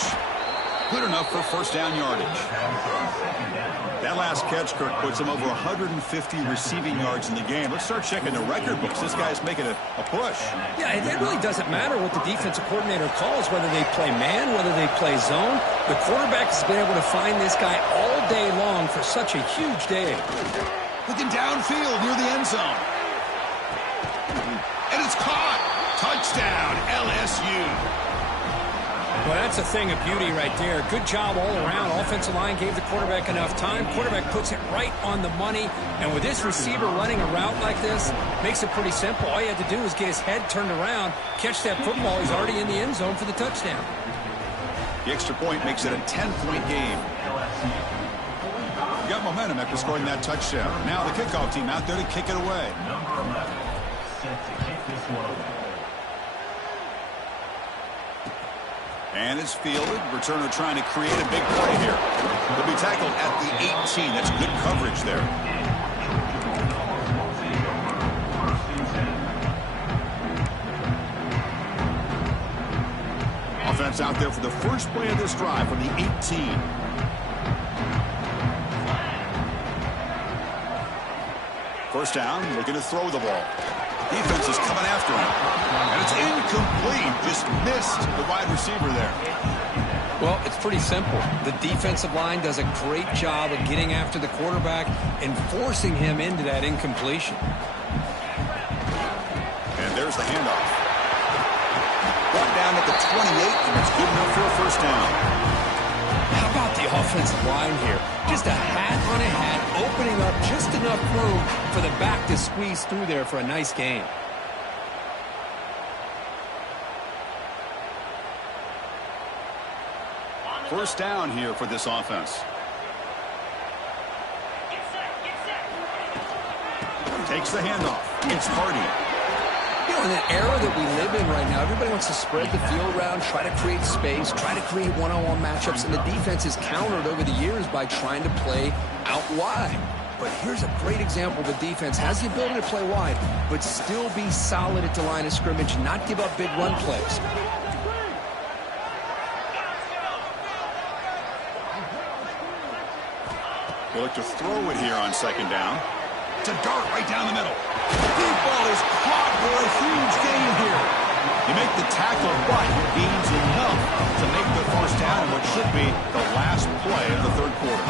Good enough for first down yardage. That last catch, Kirk, puts him over 150 receiving yards in the game. Let's start checking the record books. This guy's making a push. Yeah, it really doesn't matter what the defensive coordinator calls, whether they play man, whether they play zone. The quarterback has been able to find this guy all day long for such a huge day. Looking downfield near the end zone. And it's caught. Touchdown, LSU. Well, that's a thing of beauty right there. Good job all around. Offensive line gave the quarterback enough time. Quarterback puts it right on the money. And with this receiver running a route like this, makes it pretty simple. All you had to do is get his head turned around, catch that football. He's already in the end zone for the touchdown. The extra point makes it a 10-point game. You got momentum after scoring that touchdown. Now the kickoff team out there to kick it away. Number 11 set to kick this one away. And it's fielded. Returner trying to create a big play here. He'll be tackled at the 18. That's good coverage there. Offense out there for the first play of this drive from the 18. First down, looking to throw the ball. Defense is coming after him. And it's incomplete. Just missed the wide receiver there. Well, it's pretty simple. The defensive line does a great job of getting after the quarterback and forcing him into that incompletion. And there's the handoff. Brought down at the 28, and it's good enough for a first down. How about the offensive line here? Just a hat on a hat, opening up just enough room for the back to squeeze through there for a nice gain. First down here for this offense. Takes the handoff. It's Hardy. You know, in the era that we live in right now, everybody wants to spread the field around, try to create space, try to create one-on-one matchups, and the defense is countered over the years by trying to play out wide. But here's a great example. The defense has the ability to play wide, but still be solid at the line of scrimmage, not give up big run plays. They look to throw it here on second down. It's a dart right down the middle. Deep ball is caught for a huge gain here. You make the tackle, but gains enough to make the first down in what should be the last play of the third quarter.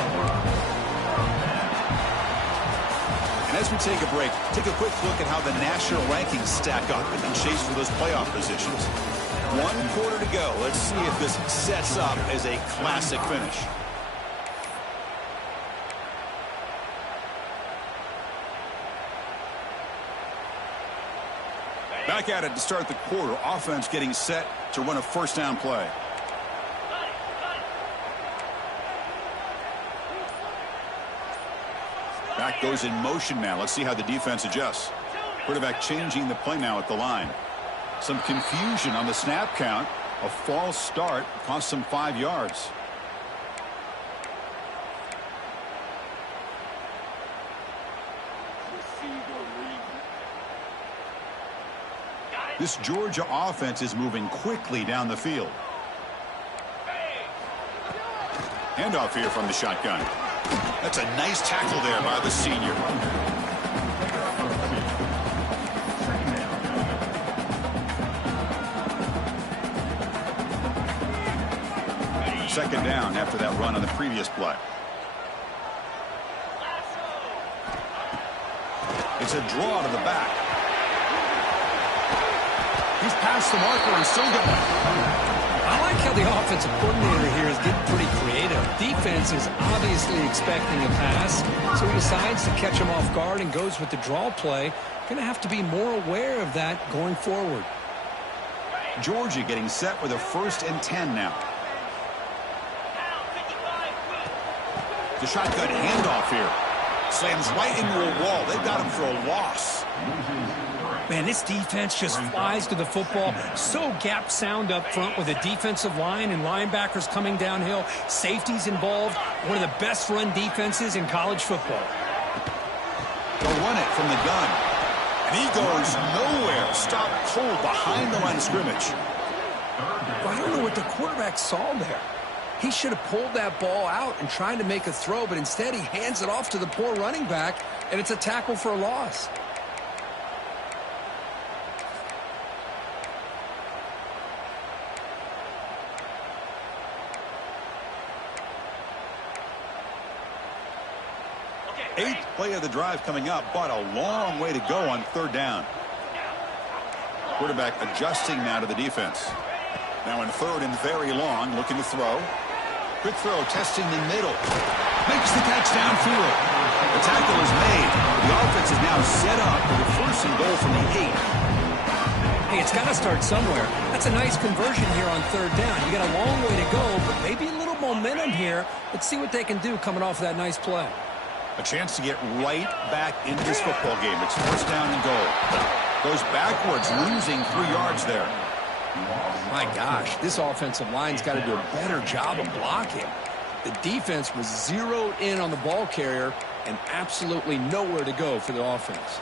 And as we take a break, take a quick look at how the national rankings stack up in the chase for those playoff positions. 1 quarter to go. Let's see if this sets up as a classic finish. Back at it to start the quarter. Offense getting set to run a first down play. Back goes in motion now. Let's see how the defense adjusts. Quarterback changing the play now at the line. Some confusion on the snap count. A false start cost them 5 yards. This Georgia offense is moving quickly down the field. Handoff here from the shotgun. That's a nice tackle there by the senior. Second down after that run on the previous play. It's a draw to the back. He's past the marker and still going. I like how the offensive coordinator here is getting pretty creative. Defense is obviously expecting a pass, so he decides to catch him off guard and goes with the draw play. Going to have to be more aware of that going forward. Georgia getting set with a 1st and 10 now. The shotgun handoff here. Slams right into a wall. They've got him for for a loss. Man, this defense just flies to the football. So gap sound up front with a defensive line and linebackers coming downhill. Safeties involved. One of the best run defenses in college football. They'll run it from the gun. And he goes nowhere. Stopped cold behind the line of scrimmage. I don't know what the quarterback saw there. He should have pulled that ball out and tried to make a throw, but instead he hands it off to the poor running back, and it's a tackle for a loss. Eighth play of the drive coming up, but a long way to go on third down. Quarterback adjusting now to the defense. Now in third and very long, looking to throw. Quick throw, testing the middle. Makes the catch downfield. The tackle is made. The offense is now set up for the first and goal from the 8. Hey, it's got to start somewhere. That's a nice conversion here on third down. You got a long way to go, but maybe a little momentum here. Let's see what they can do coming off that nice play. A chance to get right back into this football game. It's first down and goal. Goes backwards, losing 3 yards there. My gosh, this offensive line's got to do a better job of blocking. The defense was zeroed in on the ball carrier and absolutely nowhere to go for the offense.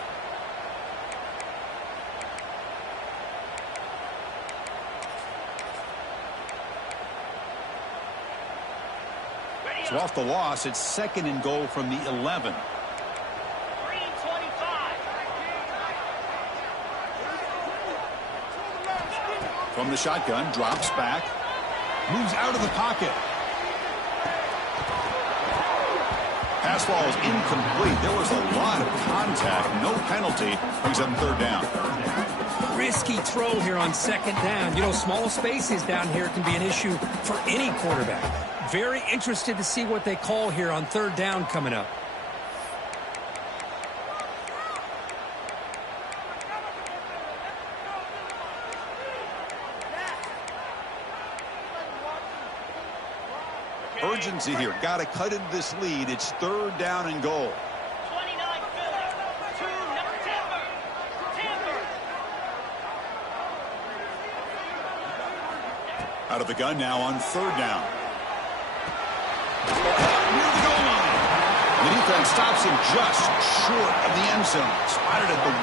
So off the loss, it's second and goal from the 11. From the shotgun, drops back, moves out of the pocket. Pass ball is incomplete. There was a lot of contact, no penalty. Brings up third down. Risky throw here on second down. You know, small spaces down here can be an issue for any quarterback. Very interested to see what they call here on third down coming up. Urgency here. Got to cut into this lead. It's third down and goal. Out of the gun now on third down. Near the goal line. The defense stops him just short of the end zone. Spotted at the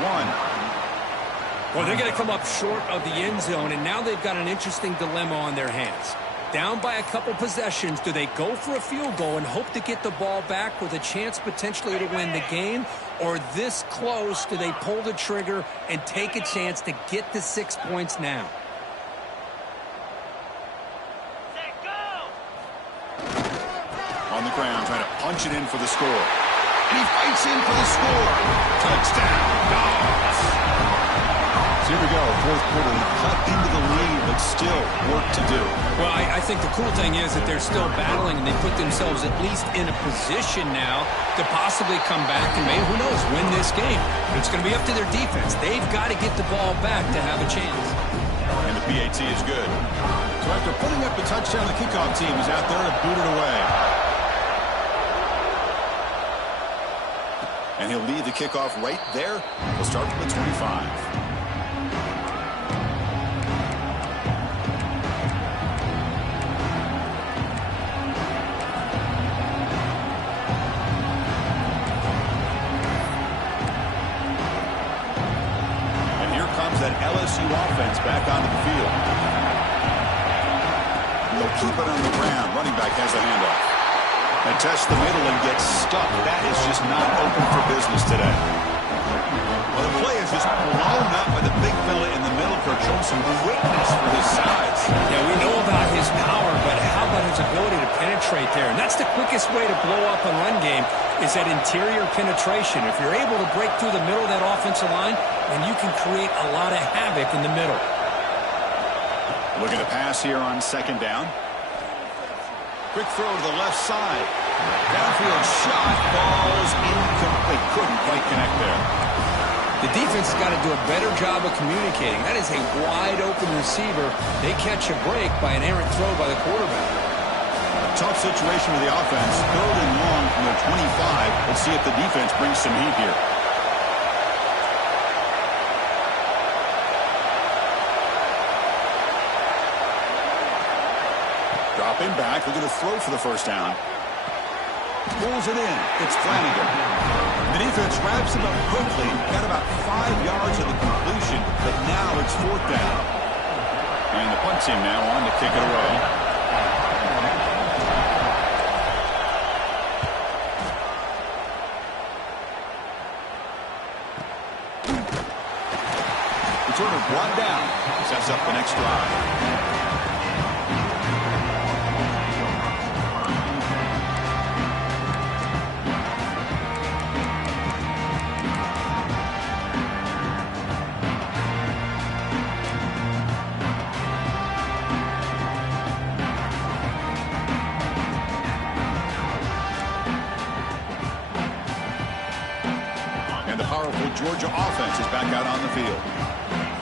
1. Well, they're going to come up short of the end zone, and now they've got an interesting dilemma on their hands. Down by a couple possessions, do they go for a field goal and hope to get the ball back with a chance potentially to win the game? Or this close, do they pull the trigger and take a chance to get the 6 points now? On the ground, trying to punch it in for the score. And he fights in for the score. Touchdown, Dogs. So here we go, fourth quarter. They cut into the lead, but still work to do. Well, I think the cool thing is that they're still battling, and they put themselves at least in a position now to possibly come back and maybe, who knows, win this game. But it's going to be up to their defense. They've got to get the ball back to have a chance. And the PAT is good. So after putting up the touchdown, the kickoff team is out there to boot it away. And he'll lead the kickoff right there. We'll start from the 25. That LSU offense back onto the field. They'll keep it on the ground. Running back has a handoff. And tests the middle and gets stuck. That is just not open for business today. Well, the play is just blown up by the big fella in the middle for showing some quickness for his size. Yeah, we know about his power, but how about his ability to penetrate there? And that's the quickest way to blow up a run game, is that interior penetration. If you're able to break through the middle of that offensive line, then you can create a lot of havoc in the middle. Looking to pass here on second down. Quick throw to the left side. Downfield shot. Ball's incomplete. Couldn't quite connect there. The defense has got to do a better job of communicating. That is a wide-open receiver. They catch a break by an errant throw by the quarterback. Tough situation with the offense. Third and long from their 25. Let's see if the defense brings some heat here. Dropping back, looking to throw for the first down. Pulls it in. It's Flanagan. The defense wraps him up quickly. Got about 5 yards of the completion, but now it's 4th down. And the punt team now on to kick it away. Returner brought down. Sets up the next drive. Georgia offense is back out on the field.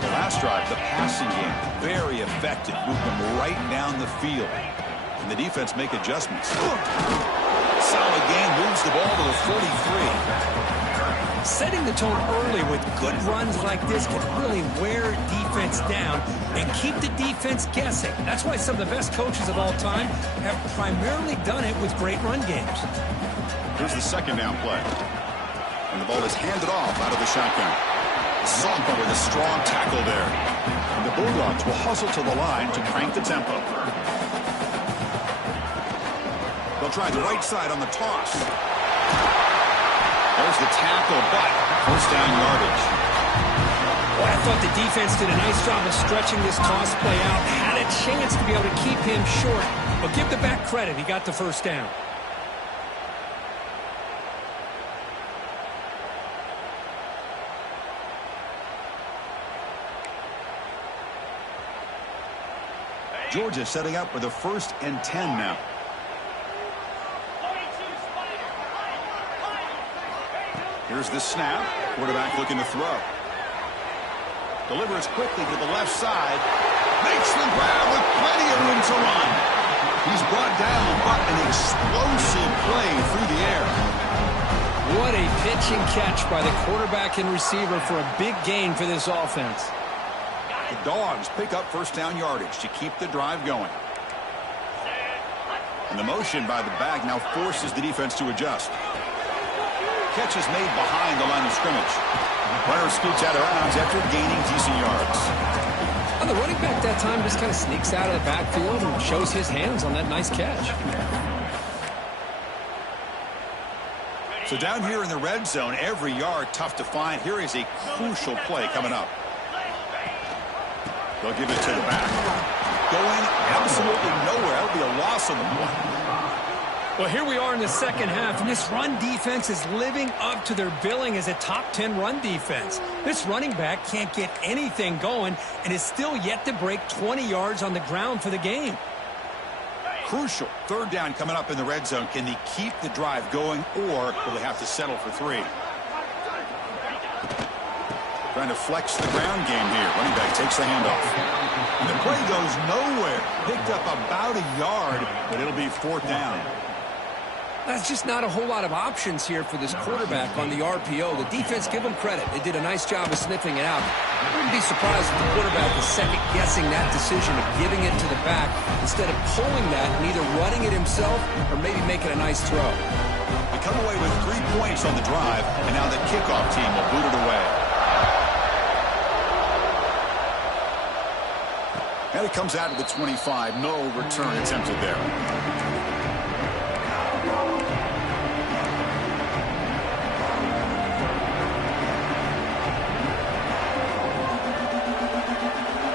The last drive, the passing game, very effective. Moved them right down the field. And the defense make adjustments. Solid game, moves the ball to the 43. Setting the tone early with good runs like this can really wear defense down and keep the defense guessing. That's why some of the best coaches of all time have primarily done it with great run games. Here's the second down play. And the ball is handed off out of the shotgun. Salka with a strong tackle there. And the Bulldogs will hustle to the line to crank the tempo. They'll try the right side on the toss. There's the tackle, but first down yardage. Well, I thought the defense did a nice job of stretching this toss play out. Had a chance to be able to keep him short. But give the back credit. He got the first down. Georgia setting up with a 1st and 10 now. Here's the snap. Quarterback looking to throw. Delivers quickly to the left side. Makes the grab with plenty of room to run. He's brought down, but an explosive play through the air. What a pitch and catch by the quarterback and receiver for a big gain for this offense. The Dogs pick up first down yardage to keep the drive going. And the motion by the back now forces the defense to adjust. Catch is made behind the line of scrimmage. Runner scoots out of bounds after gaining decent yards. And the running back that time just kind of sneaks out of the backfield and shows his hands on that nice catch. So down here in the red zone, every yard tough to find. Here is a crucial play coming up. They'll give it to the back. Going absolutely nowhere. That'll be a loss of the one. Well, here we are in the second half, and this run defense is living up to their billing as a top 10 run defense. This running back can't get anything going and is still yet to break 20 yards on the ground for the game. Crucial. 3rd down coming up in the red zone. Can they keep the drive going, or will they have to settle for 3? Trying to flex the ground game here. Running back takes the handoff. And the play goes nowhere. Picked up about a yard, but it'll be 4th down. That's just not a whole lot of options here for this quarterback on the RPO. The defense, give them credit. They did a nice job of sniffing it out. I wouldn't be surprised if the quarterback is second-guessing that decision of giving it to the back instead of pulling that and either running it himself or maybe making a nice throw. They come away with 3 points on the drive, and now the kickoff team will boot it away. And it comes out of the 25. No return attempted there.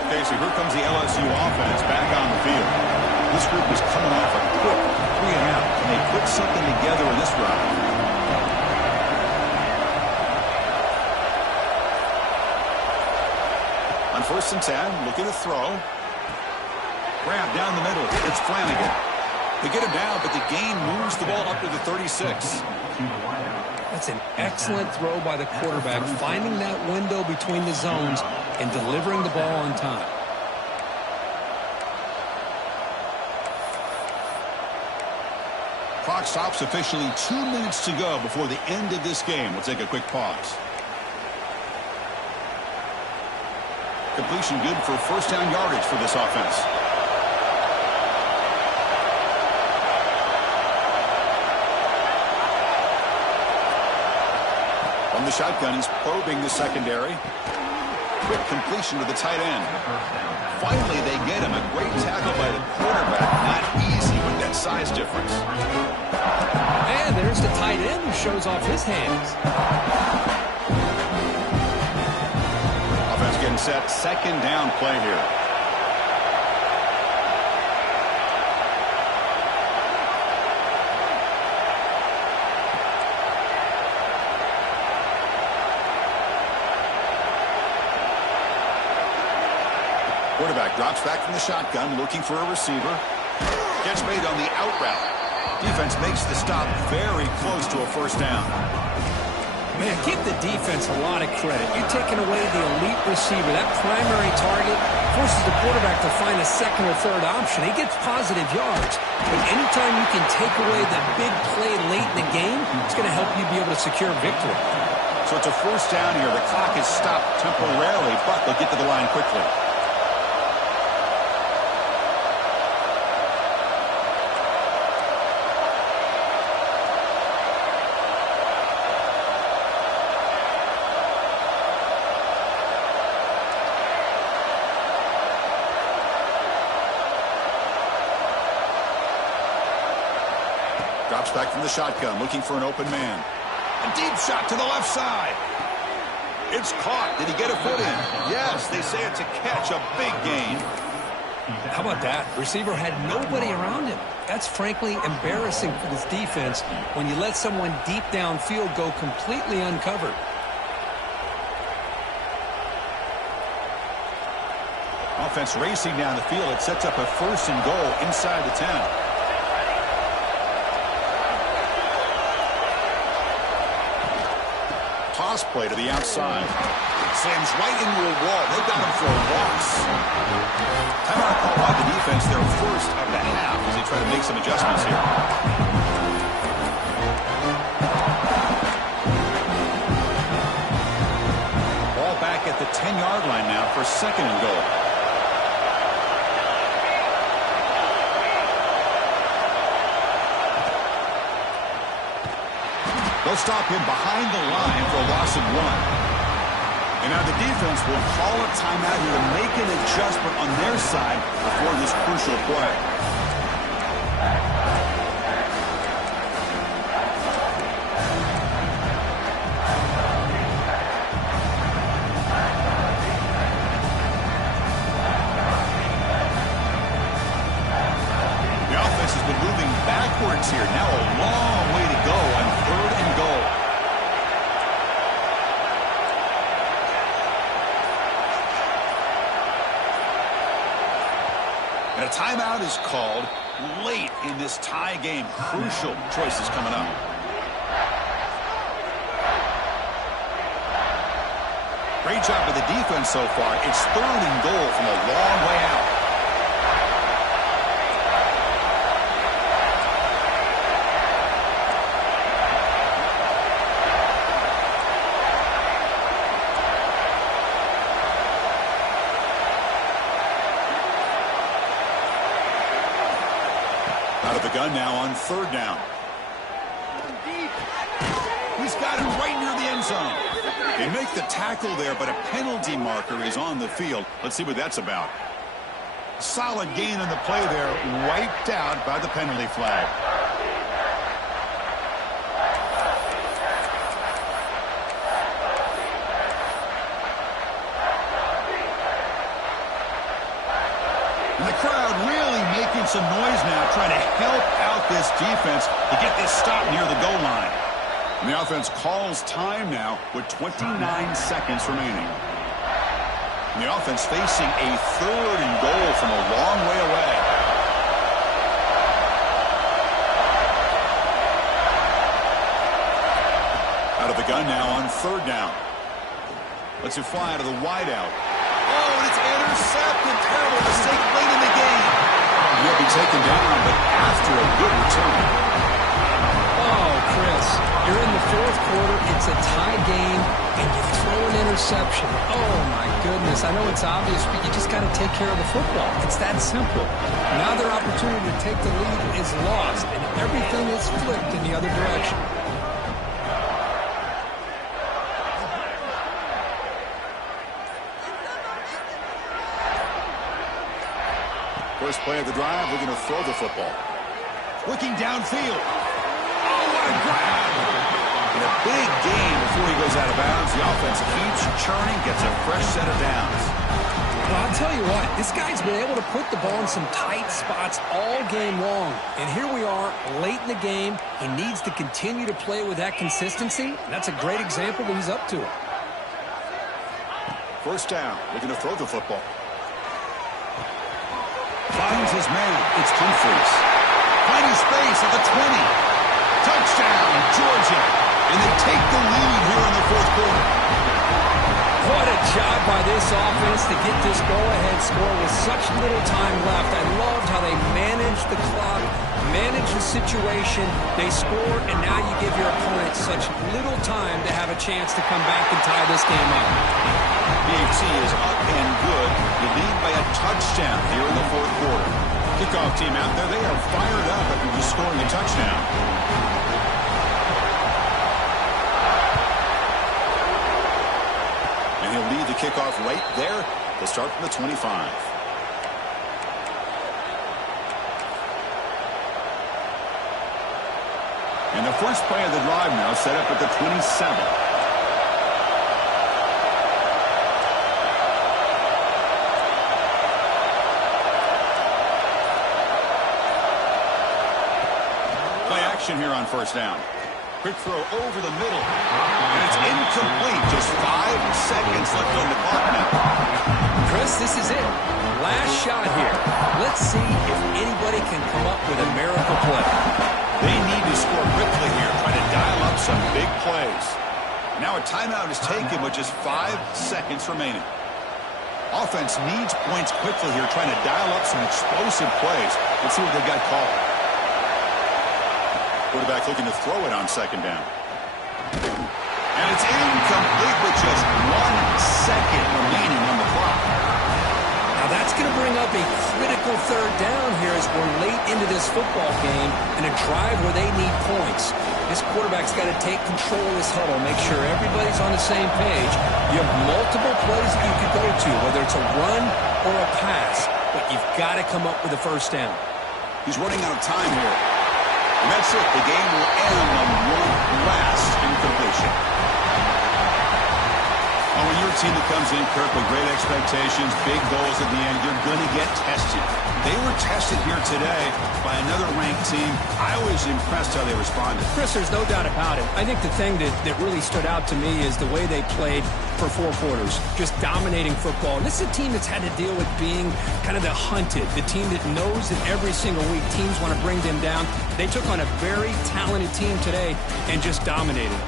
Okay, so here comes the LSU offense back on the field. This group is coming off a quick 3-and-out. Can they put something together in this drive? On 1st and 10, looking to throw. Grab down the middle. It's Flanagan. They get him down, but the gain moves the ball up to the 36. That's an excellent throw by the quarterback, finding that window between the zones and delivering the ball on time. Clock stops officially. 2 minutes to go before the end of this game. We'll take a quick pause. Completion good for first down yardage for this offense. the shotgun. He's probing the secondary. Quick completion to the tight end. Finally, they get him. A great tackle by the quarterback. Not easy with that size difference. And there's the tight end who shows off his hands. Offense getting set. Second down play here. Quarterback drops back from the shotgun, looking for a receiver. Gets made on the out route. Defense makes the stop very close to a first down. Man, give the defense a lot of credit. You're taking away the elite receiver. That primary target forces the quarterback to find a second or third option. He gets positive yards. But anytime you can take away the big play late in the game, it's going to help you be able to secure victory. So it's a first down here. The clock is stopped temporarily, but they'll get to the line quickly. Drops back from the shotgun, looking for an open man. A deep shot to the left side. It's caught. Did he get a foot in? Yes, they say it's a catch, a big gain. How about that? Receiver had nobody around him. That's frankly embarrassing for this defense when you let someone deep downfield go completely uncovered. Offense racing down the field. It sets up a first and goal inside the 10. Toss play to the outside. Slams right into a wall. They've got him for a loss. Timeout call by the defense, their first of the half, as they try to make some adjustments here. Ball back at the 10-yard line now for second and goal. They'll stop him behind the line for a loss of 1. And now the defense will call a timeout here to make an adjustment on their side before this crucial play. The offense has been moving backwards here. Now a long way to go on third and goal. And a timeout is called late in this tie game. Crucial choices coming up. Great job of the defense so far. It's third and goal from a long way out. Out of the gun now on third down. He's got him right near the end zone. They make the tackle there, but a penalty marker is on the field. Let's see what that's about. Solid gain on the play there, wiped out by the penalty flag. And the crowd really making some noise now, trying to help out this defense to get this stop near the goal line. And the offense calls time now with 29 seconds remaining. And the offense facing a third and goal from a long way away. Out of the gun now on third down. Lets it fly out of the wideout. Oh, and it's intercepted. Terrible mistake late in the game. He'll be taken down, but after a good return. Oh, Chris, you're in the fourth quarter. It's a tie game, and you throw an interception. Oh, my goodness. I know it's obvious, but you just got to take care of the football. It's that simple. Now their opportunity to take the lead is lost, and everything is flipped in the other direction. First play of the drive, we're going to throw the football. Looking downfield. Oh, what a grab! And a big gain before he goes out of bounds. The offense keeps churning, gets a fresh set of downs. Well, I'll tell you what, this guy's been able to put the ball in some tight spots all game long. And here we are, late in the game. He needs to continue to play with that consistency. That's a great example that he's up to it. First down, we're going to throw the football. Finds his man. It's Humphries. Finding space at the 20. Touchdown, Georgia. And they take the lead here in the fourth quarter. What a job by this offense to get this go-ahead score with such little time left. I loved how they managed the clock, managed the situation. They scored, and now you give your opponent such little time to have a chance to come back and tie this game up. BHC is up and good. You lead by a touchdown here in the fourth quarter. Kickoff team out there, they are fired up after just scoring a touchdown. And he'll lead the kickoff right there to start from the 25. And the first play of the drive now set up at the 27. Here on first down. Quick throw over the middle. And it's incomplete. Just 5 seconds left on the clock now. Chris, this is it. Last shot here. Let's see if anybody can come up with a miracle play. They need to score quickly here. Try to dial up some big plays. Now a timeout is taken with just 5 seconds remaining. Offense needs points quickly here, trying to dial up some explosive plays. Let's see what they got called. Quarterback looking to throw it on second down. And it's incomplete with just 1 second remaining on the clock. Now that's going to bring up a critical third down here as we're late into this football game in a drive where they need points. This quarterback's got to take control of this huddle, make sure everybody's on the same page. You have multiple plays that you could go to, whether it's a run or a pass, but you've got to come up with a first down. He's running out of time here. And that's it. The game will end on one last incompletion. Oh, when you're a team that comes in, Kirk, with great expectations, big goals at the end, you're going to get tested. They were tested here today by another ranked team. I was impressed how they responded. Chris, there's no doubt about it. I think the thing that really stood out to me is the way they played for 4 quarters, just dominating football. And this is a team that's had to deal with being kind of the hunted, the team that knows that every single week teams want to bring them down. They took on a very talented team today and just dominated.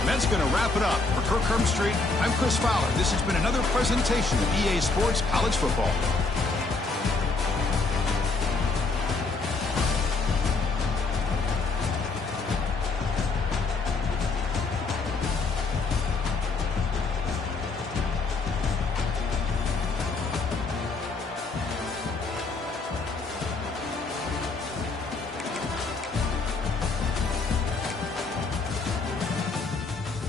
And that's going to wrap it up. For Kirk Street, I'm Chris Fowler. This has been another presentation of EA Sports College Football.